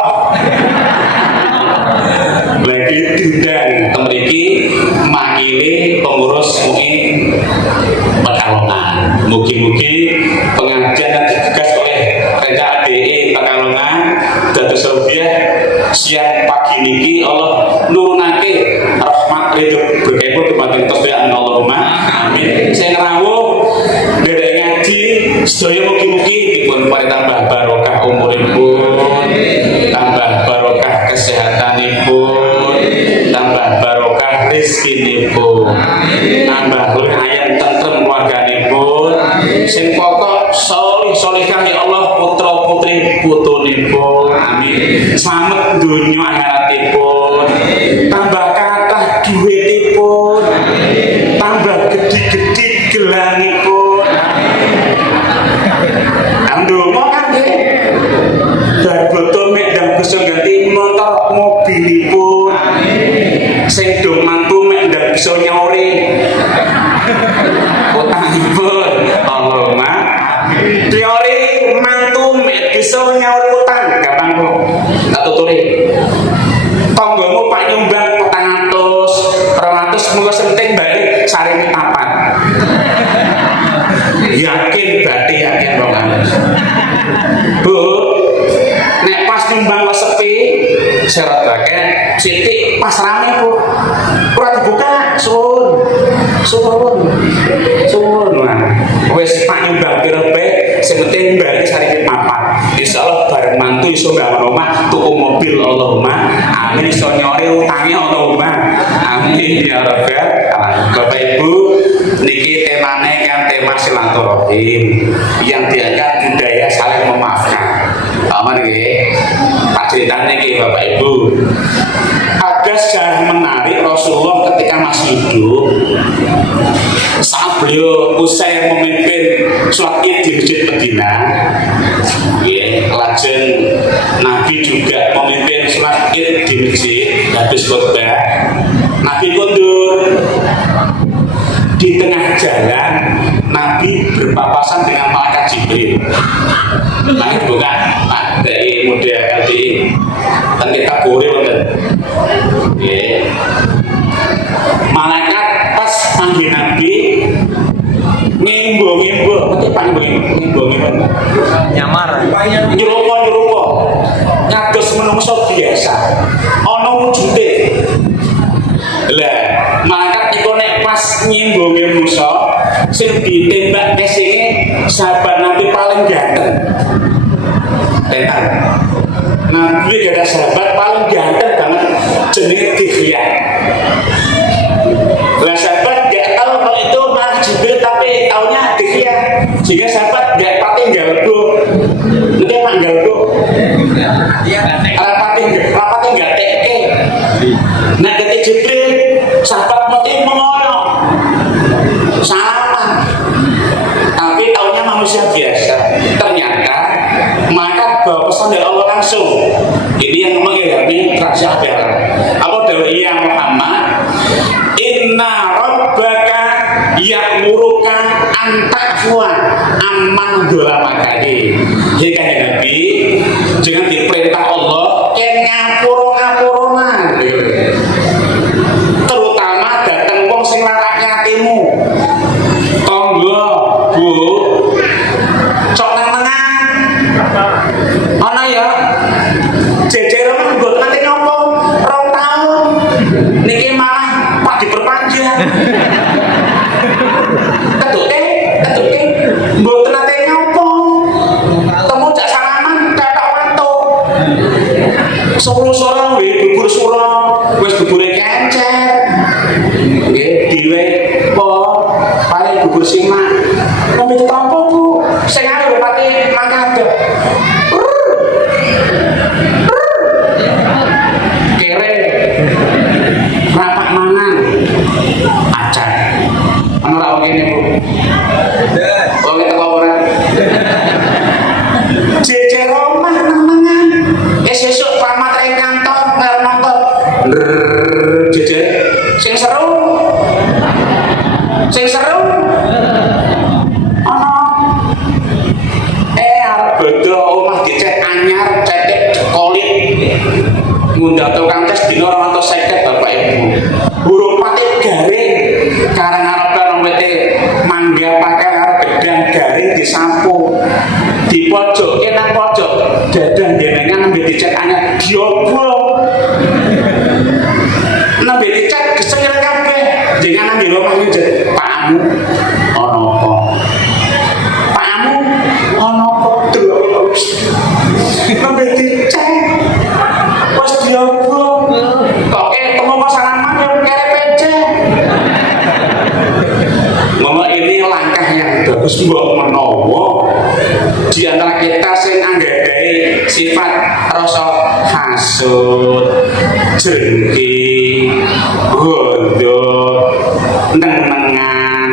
Lagi diundang temriki mangili pengurus MUI Pekalongan. Mugi-mugi pengajian yang digagas oleh Reja ADI Pekalongan dados rupiah siang pagi niki Allah nurunake rahmat ridho berkaiku dumateng tasbih Allahumma amin. Saya ngrawuh derek ngaji sedaya mugi-mugi dipun paring tambah barokah umuripun, tambah barokah kesehatanipun, tambah barokah rezekinipun, tambah lumayan tentrem keluarganipun, sing pokok soleh-solehah ya Allah putra putri putunipun, amin. Slamet dunya akhiratipun, tambah kathah duitipun, tambah gede-gede gelanipun. Andoma kan nggih. Dan boten mek ndang bisa ganti motor mobilipun. Sing do mantu mek ndang bisa nyauri. Utangipun. Allahumma. Teori mantu mek bisa nyauri utang gampang kok. Tak tuturi. Tanggamu Pak nyumbang 400, 200 mengko senting balik sarene papat. Yakin berarti yakin wong Bu, nek pas nyumbang wis sepi, syarat bagian sithik pas rame Bu. Ora dibuka, suwun. Wis Pak nyumbang pira-pira sing penting bali sarine papat. Insyaallah bareng mantu iso bangun omah, tuku mobil Allahumma. Amin iso nyori utange Allahumma. Amin ya rabbal alamin. Bapak Ibu, niki temane kan tema silaturahim yang diangkat budaya saling memaafkan. Aman nggih. Pak ceritane niki Bapak Ibu. Ada sejarah menarik Rasulullah ketika masih hidup. Saat beliau usai memimpin sholat Id di Masjid Medina, lajeng Nabi juga memimpin sholat Id di masjid habis khutbah. Nabi mundur di tengah jalan. Nabi berpapasan dengan malaikat Jibril. Mari dibuka Pak dari model LDI. Dan kita boleh wonten. Malaikat pas panggil Nabi nyerupa ngados menungso biasa ana wujude. Lah mangkat niku nek pas nyimbunge musa sing ditembak kesinge sahabat Nabi paling ganteng. Tenan. Nabi ada sahabat paling ganteng banget jenenge Dihya. Lah sahabat gak tahu kalau itu Nabi Jibril tapi taunya Dihya. Sehingga sahabat gak pati galbo. Nanti pak galbo. Rapati gak teke. Nah ketika Jibril sahabat mati mengoyo salaman. Tapi taunya manusia biasa. Ternyata maka bawa pesan dari Allah langsung. Ini yang mengilhami rahasia adalah apa dari ya Muhammad, inna rabbaka ya'muruka an ta'fua amman dzalamaka. Jika Nabi jangan diperintah Allah ngapura-ngapurunan. Terutama datang wong sing larake atimu. Tonggo, Bu. Cok nang-nengan. Ana ya. Jejeran mboten nate nyopo 2 tahun. Niki malah pak diperpanjang. Ketuke mboten nate nyopo. Temu jak salaman kathok wantuk. Soro-soro bubur suro wis bubure kencer. Nggih, diwe po paling bubur simak. Ngombe tampo, Bu. Sing arep pati mangkat. Kere rapat mangan acan. Ana ra ngene, Bu. Oke teko ora. Jejer omah nang mangan. Sesuk pamat ing kantor ngarep nonton. Jejer sing seru. Ana arep bodho omah dicek anyar, cetek kolit. Ngundang tukang tes dino 250 Bapak Ibu. Burung pati garing karang arepan wete mangga pakai arep gedang garing disapu. Dipojokke nang pojok dadang genengan nembe dicek anyar diobong. Nembe dicek gesenger kabeh. Jenengan nang jero omah njet pakmu ana apa? Pakmu ana apa? Delok. Nembe dicek pas diobong kok ketemu pasangan yang kere pece. Mama ini langkah yang bagus mbok menawa di antara kita sing anggadhahi sifat rasa hasud, jengki, gondo, nenengan,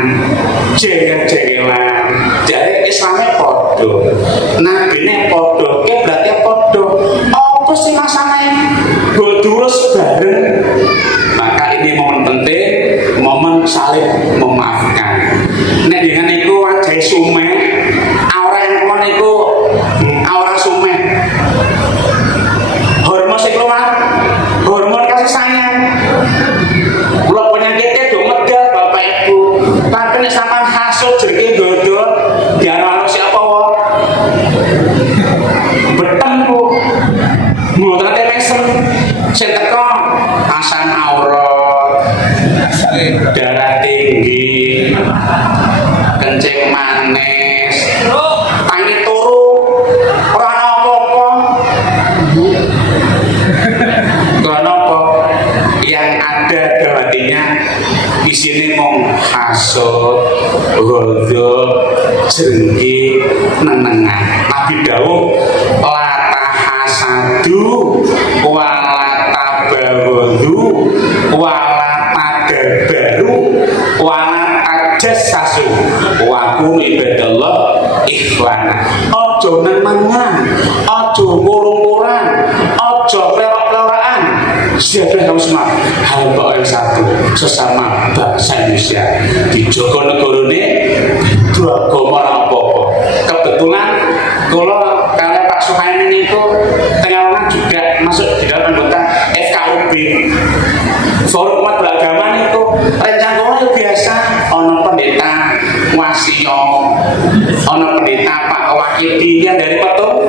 jengkel-jengkelan. Jadi Islamnya podo, nabine podo, berarti podo. Apa sih masalahnya? Godurus bareng. Maka ini momen penting, momen saling memaafkan. Nek dengan itu wajah sumeh, aura yang kemana itu aura sumeh. Hormon sing keluar, hormon kasih sayang. Kalau penyakitnya do medal Bapak Ibu, tapi nek sampean hasud jengki godo, diarani siapa wae? Betem Bu. Mboten ate mesem. Sing teko asam aurat, darah tinggi, kencing manis, tangi turu, ora ana apa-apa. Kenapa? Yang ada dawatinya isine mung hasud, ghadab, jengki, nenengan. Nabi dawuh la tahasadu wala tabawadu wala tadabaru wala tajassasu wa kun ibadallah ikhwana. Aja nenengan, aja ngurung-urang, aja pelok-pelokan. Siapa yang semua hamba yang satu sesama bangsa Indonesia di Joko Negoro ini dua agama apa-apa. Kebetulan kalau Pak Suhaimin itu tengah juga masuk di dalam anggota FKUB Forum Umat Beragama itu rencana biasa ono pendeta wasio, ono pendeta Pak Mahidi yang dari Patung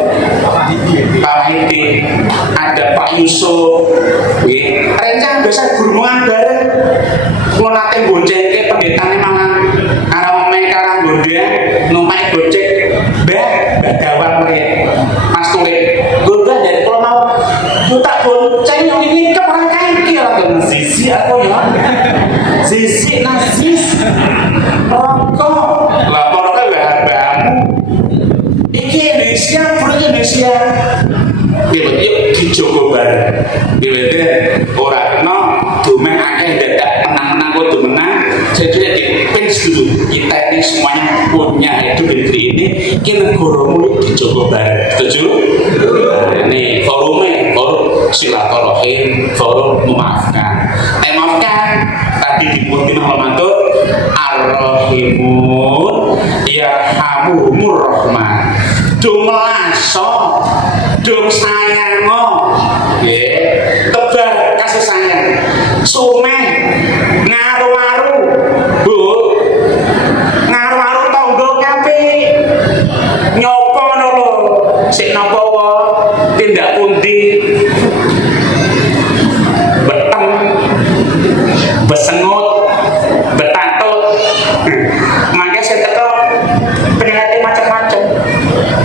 Pak Mahidi, ada Pak Yusuf, rencana biasa gurungan bareng, mau nate bonceng ke pendetanya malah karena mereka orang gondia numpai gocek, mbak gawang mereka, Mas Tulik, gue dari kalau mau, gue tak bonceng yang ini ke orang kaki lah dengan sisi aku ya, sisi nasis, rokok, lah pokoknya bahan-bahanmu. Iki Indonesia, pura Indonesia. Yuk dijogo bareng. Diwede ora kena domen akeh dadak menang-menang kudu menang. Jadi dipins dulu. Kita ini semuanya punya hidup di negeri ini. Kita negaramu dijogo bareng. Setuju? Nah, ini forum silaturahim, forum memaafkan. Maafkan tadi dimutin Rahmatur Ar-Rahimun Yarhamur Rahman. Dung melaso, dung sayango, tebar kasih sayang, sumeh, ngaru-ngaru, bu, ngaru-ngaru tonggo kape, nyopo nolo, si nopo wo, tindak pundi, beteng, besengut, betantut, makanya saya teko penyakit macam-macam.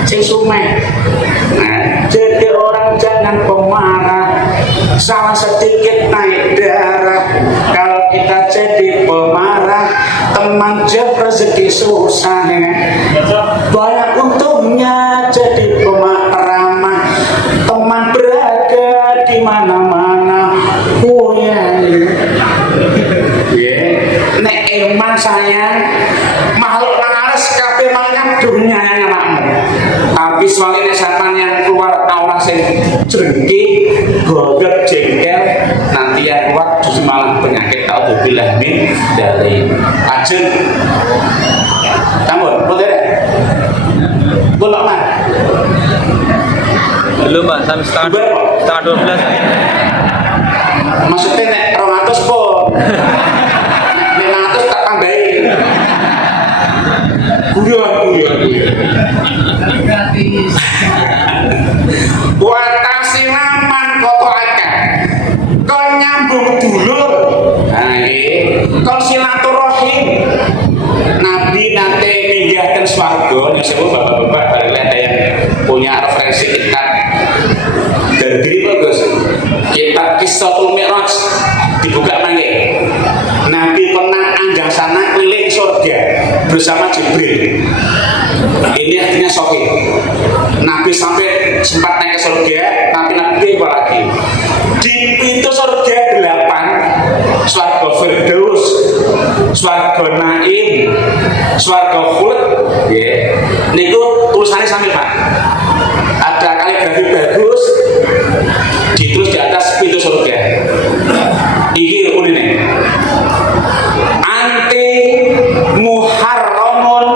Sing sumeh. Nah, jadi orang jangan pemarah, salah sedikit naik darah. Kalau kita jadi pemarah, teman jauh rezeki susah. Banyak untungnya jadi pemarah, teman berada di mana-mana. Oh ya, nek iman sayang, makhluk laras kabeh mangan dunia yang anakmu. Tapi soalnya setan yang keluar aura sing jengki, goget, jengkel, nanti yang keluar justru malah penyakit auzubillah min dari ajeng. Tamun, boleh? Boleh mah? Belum Pak, sampai setengah 12. Maksudnya nek 200 pun 500 tak tambahin. Guyon. Gratis. Buat kasih laman koto akan. Kau nyambung dulur. Nah ini, kau silaturahim. Nabi nanti minggahkan swarga. Yang sebut bapak-bapak, barangkali ada yang punya referensi kitab. Dan gini bagus. Kitab Qissatul Mi'raj dibuka mangke. Nabi pernah anjang sana keliling surga bersama Jibril. Ini artinya sahih. Nabi sampai sempat naik ke surga, tapi Nabi lagi di pintu surga 8, swarga Firdaus, swarga Naim, swarga Khuld. Niku tulisannya sampai Pak. Ada kaligrafi bagus, ditulis di atas pintu surga. Iki unine. Anti muharramun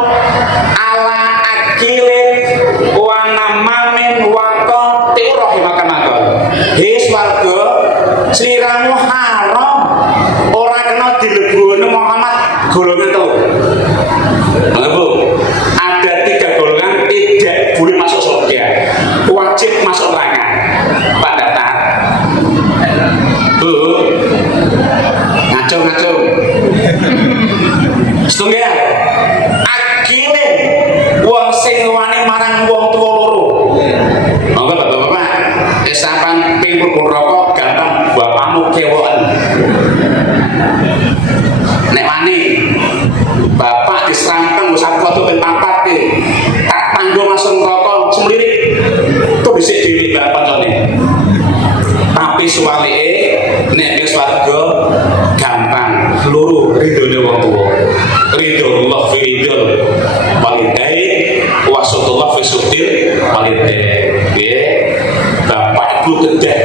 ala akilin wa namamin wa qati rahimakanakon. Hei swarga, sliramu haram ora kena dileboni Muhammad golongan telu. Bu, ada 3 golongan tidak boleh masuk surga, wajib masuk neraka. Pak Datar, Bu, ngaco. Setunggal, akile wong sing wani marang wong tuwa loro. Monggo bapak-bapak, esapan ping rokok gampang bapakmu kewoken. Nek wani bapak diserampeng usah foto ping 4 ki. Tak tanggo langsung rokok semlirik. Tuh dhisik dhewe mbak kancane. Tapi suwalike nek wis warga gampang loro ridone wong tuwa. Ridho Allah fi ridho walidain wa sutullah fi sutil walidain. Bapak ibu kedah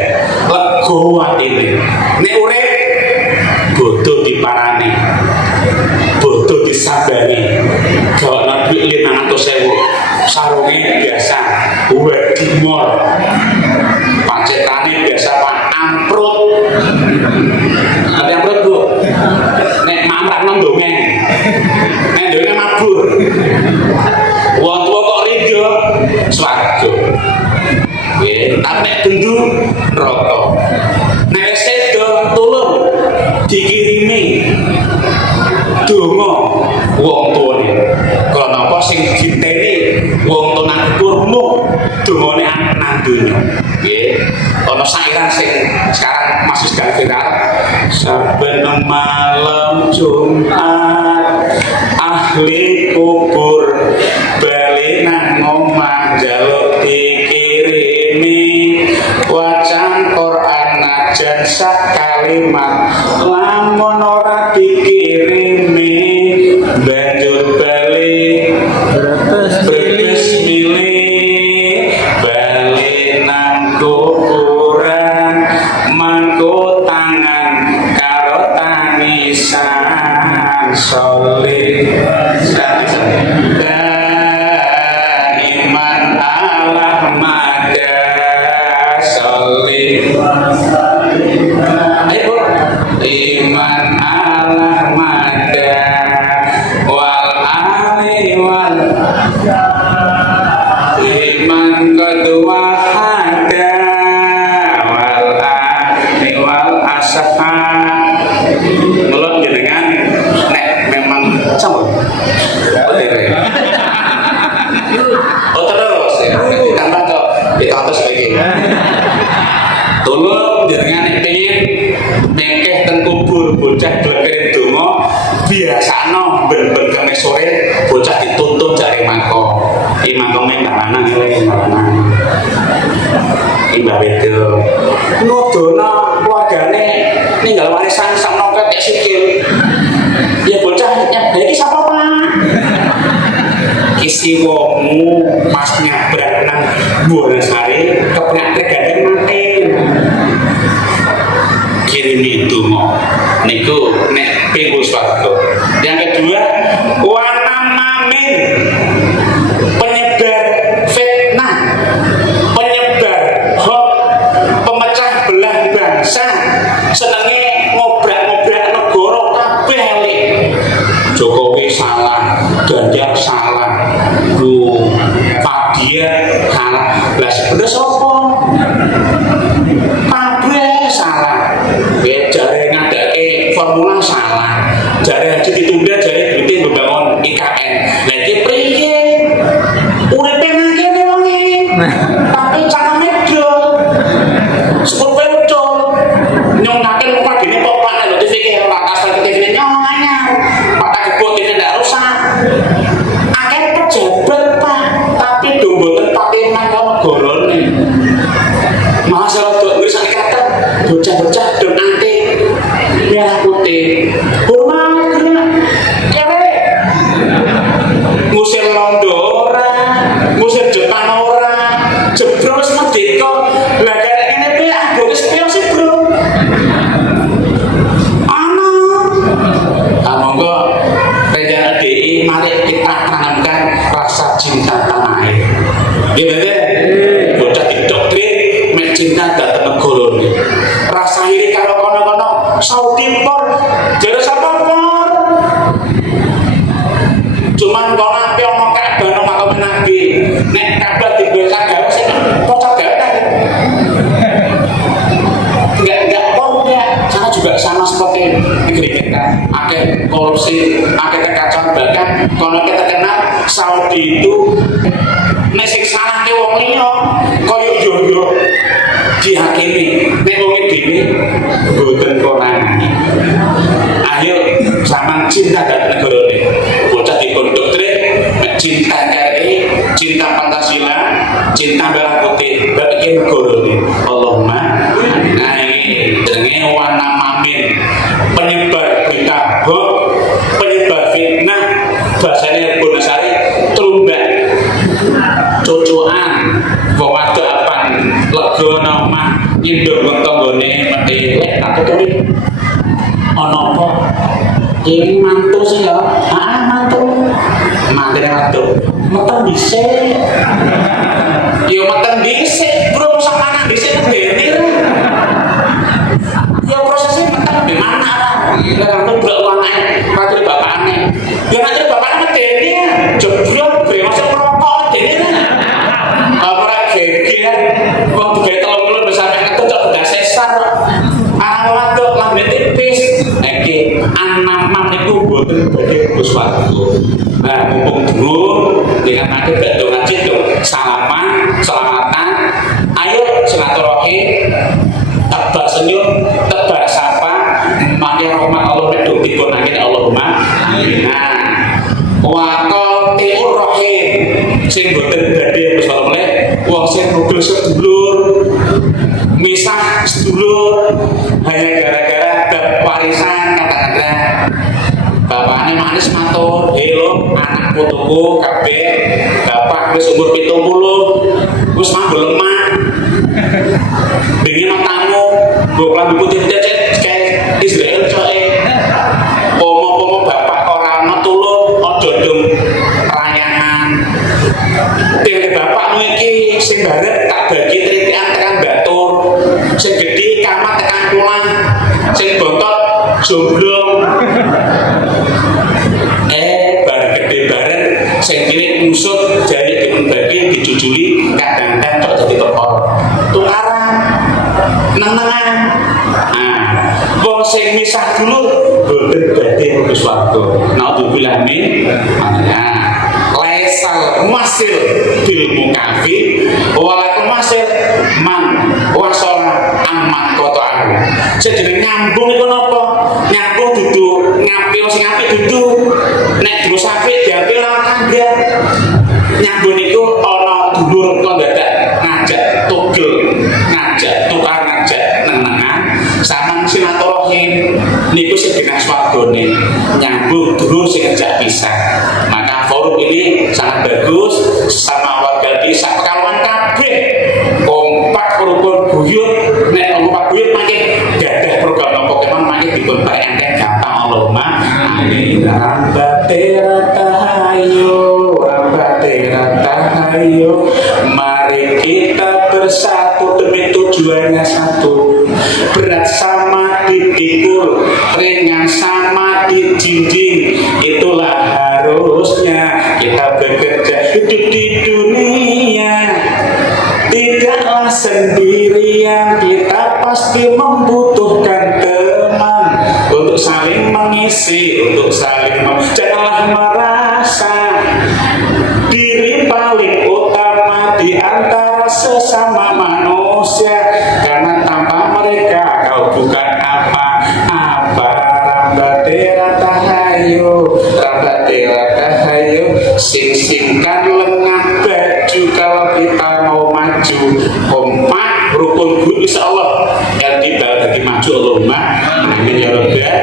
legowo atine. Nek urip bodoh diparani, bodoh disabari. Gawana duit 500.000 sarunge biasa wedimor, pacetane biasa Pak amprut. Ada amprut Bu? Nek mamrak nang dongeng, nek dongeng mabur. Wong tua kok ridho neraka. Nek sedo tulung dikirimi donga wong tuane. Karena apa sing diteni wong tuane kurmu dongane nang donya. Nggih. Ana sairan sing sekarang masih sedang viral. Saben malam Jumat ahli kubur bali nang omah njaluk dikirimi wacan Quran najan sak kalimat lamun ora dikirimi banjur bali brebes milih bali nang kuburan mangko tangan karo tangisan soleh iman Allah mada soleh ayo iman Allah mada wal ali wal iman kedua ada wal ali wal asha ngelot jenengan nek memang sama oh terus ya ditambah kok ditambah sebagainya tolong jenengan nek pengen mengkeh teng kubur bocah glegerin donga biasano ben-ben kemis sore bocah dituntun jare mangko mangkome ndak mana Mbak Bedo nudono keluargane ninggal warisan sakno ketek sikil ya bocah iki sapa Pak isi wongmu pas nyabrak nang Wonosari kepenak tergadang makin kirimi donga niku nek pinggo swarga. Yang kedua wana mamin penyebar fitnah penyebar hoax pemecah belah bangsa senenge ngobrak-ngobrak negara kabeh elik Jokowi salah Ganjar salah Pak Dia salah lah sebenarnya sapa kabeh salah jare ngadake formula salah jare haji ditunda jare duite membangun IKN lah iki priye uripe ngene wonge tapi cangkeme dol sepuluh ucul nyongaken padine kok Pak lho TV ki ora kasar TV nyong anyar Pak tak gebok TV ndak rusak akeh pejabat Pak tapi do mboten pakai mangga negarane masalah dok wis sak kata bocah-bocah do nanti merah putih hormat kere ngusir Londo ora ngusir Jepang ora jebros merdeka lah kare ngene piye anggone sepio sih bro ana monggo rencana DI mari kita tanamkan rasa cinta tanah air nggih bener bocah didoktrin mek cinta dhateng negara iki rasa iri karo kono-kono Saudi por jare sapa por cuman kono ape ono Ka'bah ono makam Nabi nek Ka'bah dibesak gawe sing pocok gawe enggak sana juga sama seperti negeri kita akeh korupsi akeh kekacauan bahkan kono kita kenal Saudi itu nek sing salah ke wong liya koyo yo dihakimi nek wong dhewe mboten konangan ayo sampean cinta dhateng negara ini bocah dikondoktrin cinta NKRI cinta Pancasila cinta merah putih bagi negara ini Allahumma nah ini jenenge wana mamin penyebar berita hoax penyebar fitnah bahasanya Wonosari trumbak cocokan wong wadok apan lega omah nyindong wong tanggane mati lek tak tuturi ana apa ini mantu sih ya mantu mantene wadok meteng dhisik ya meteng dhisik bro mosok anak dhisik ngene ya prosesnya meteng di mana lah kan bro anake patri bapakane ya patri bapakane medeni jebrol bre masuk rokok medeni ora geger wong digawe 30 besar swarga. Nah, mumpung dulu dengan ada bantu ngaji tuh salaman, selamatan, ayo silaturahim, tebak senyum, tebak sapa, mari rahmat Allah medhok dipun amin Allahumma amin. Nah, wa qatilur rahim sing boten badhe wis mulai wong sing rugel sedulur misah sedulur hanya gara-gara bab warisan kata-kata bapaknya manis matur hello anak putuku kabeh bapak wis umur 70 wis manggo lemah dingin tamu mbok lambe putih kayak Israel coe pomo-pomo bapak ora ana tulung aja ndung rayangan dene bapakmu iki sing barep tak bagi tritikan tekan batur sing gedhe kamat tekan pulang sing bontot jomblo bareng gede bareng sing kene usut jari dipun bagi dijujuli kadang-kadang kok dadi perkara tukaran nenengan wong sing misah dulu boten badhe mlebu swarga naudzubillah min laisal masil bil mukafi walakum masil man wasala amman qata'ahu sedene nyambung iku napa nyambung dudu ngapil sing apik dudu nek terus apik diapil ora kandha nyambung iku ana dulur kok dadak ngajak tugel ngajak tukar ngajak nenengan samang silaturahim niku sing genah swargane nyambung dulur sing ngajak pisah. Maka forum ini sangat bagus sama warga desa Pekalongan kabeh kompak rukun buyut nek kompak buyut makin gadah program nopo keman makin dipun paringake gampang Allahumma amin. Rahayu mari kita bersatu demi tujuannya satu, berat sama dipikul, ringan sama dijinjing, itulah harusnya kita bekerja hidup di dunia. Tidaklah sendirian, kita pasti membutuhkan teman untuk saling mengisi, untuk saling janganlah merasa diri paling utama di antara sesama manusia, karena tanpa mereka kau bukan apa-apa. Rambatera tahayu, sing-singkan lengah baju kalau kita mau maju. Kompak rukun guru insyaallah yang tiba dari maju Allahumma amin ya rabbal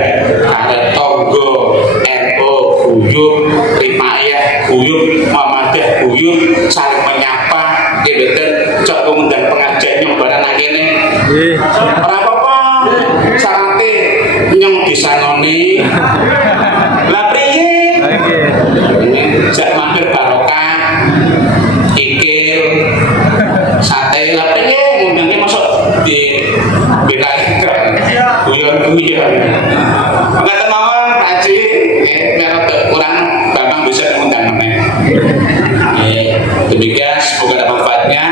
ada tonggo NU guyub Ripayah guyub Muhammadiyah guyub saling menyapa gebeten cok mengundang pengajian yang barang kene ora apa-apa sarate nyong disangoni lah priye jak mampir barokah ikil sate lah priye ngundangnya masuk di belain guyon-guyon ngeten mawon Pak Haji merek kurang Bambang bisa mengundang meneh. Demikian semoga ada manfaatnya.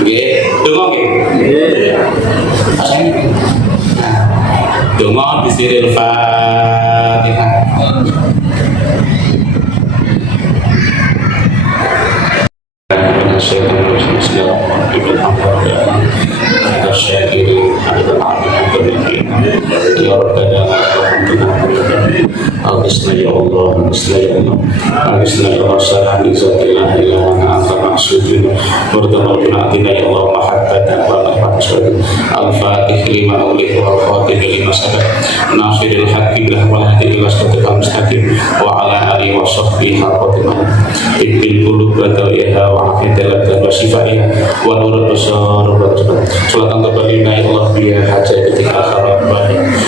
Nggih, donga nggih. Donga bisiril Fatihah. Agisna ya Allah, agisna ya Allah, agisna ya Allah, salam izzatillah ila anta ma'sudin warhamna atina ya Allah mahabbatan wa rahmatan al-fatih lima ulih wa al-fatih lima sabak nasiril haqqi bil hadi ila siratal mustaqim wa ala alihi wa sahbihi haqatimah bil qulub wa tawiha wa afidalah wa shifaiha wa nurul basar wa salatan tabalina ya Allah biya hajat ketika akhirat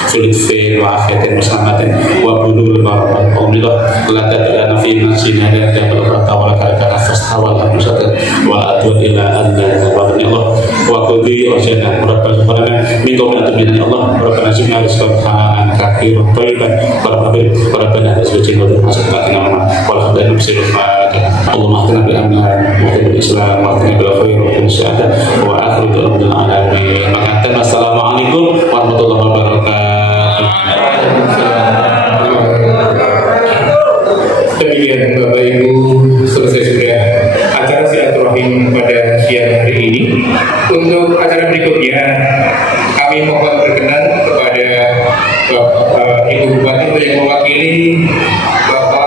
sulit fi wa afiatin musamatin wa bulul barakat qawmillah la tadana fi nasina dan berkata wala kana fastawal musatan wa adwa ila anna wa Allah wa qudi wajana rabbana min qawmin min Allah rabbana zidna rizqan hanan katsiran thayyiban rabbana azwajna wa hasanatan wa la nusirul fatihah Allahumma atina bil aman wa bil islam wa atina bil khair wa bil syahadah wa akhiru rabbil alamin. Assalamualaikum warahmatullahi wabarakatuh. Demikian Bapak Ibu, selesai sudah acara silaturahim pada siang hari ini. Untuk acara berikutnya kami mohon berkenan kepada Ibu Bupati yang mewakili Bapak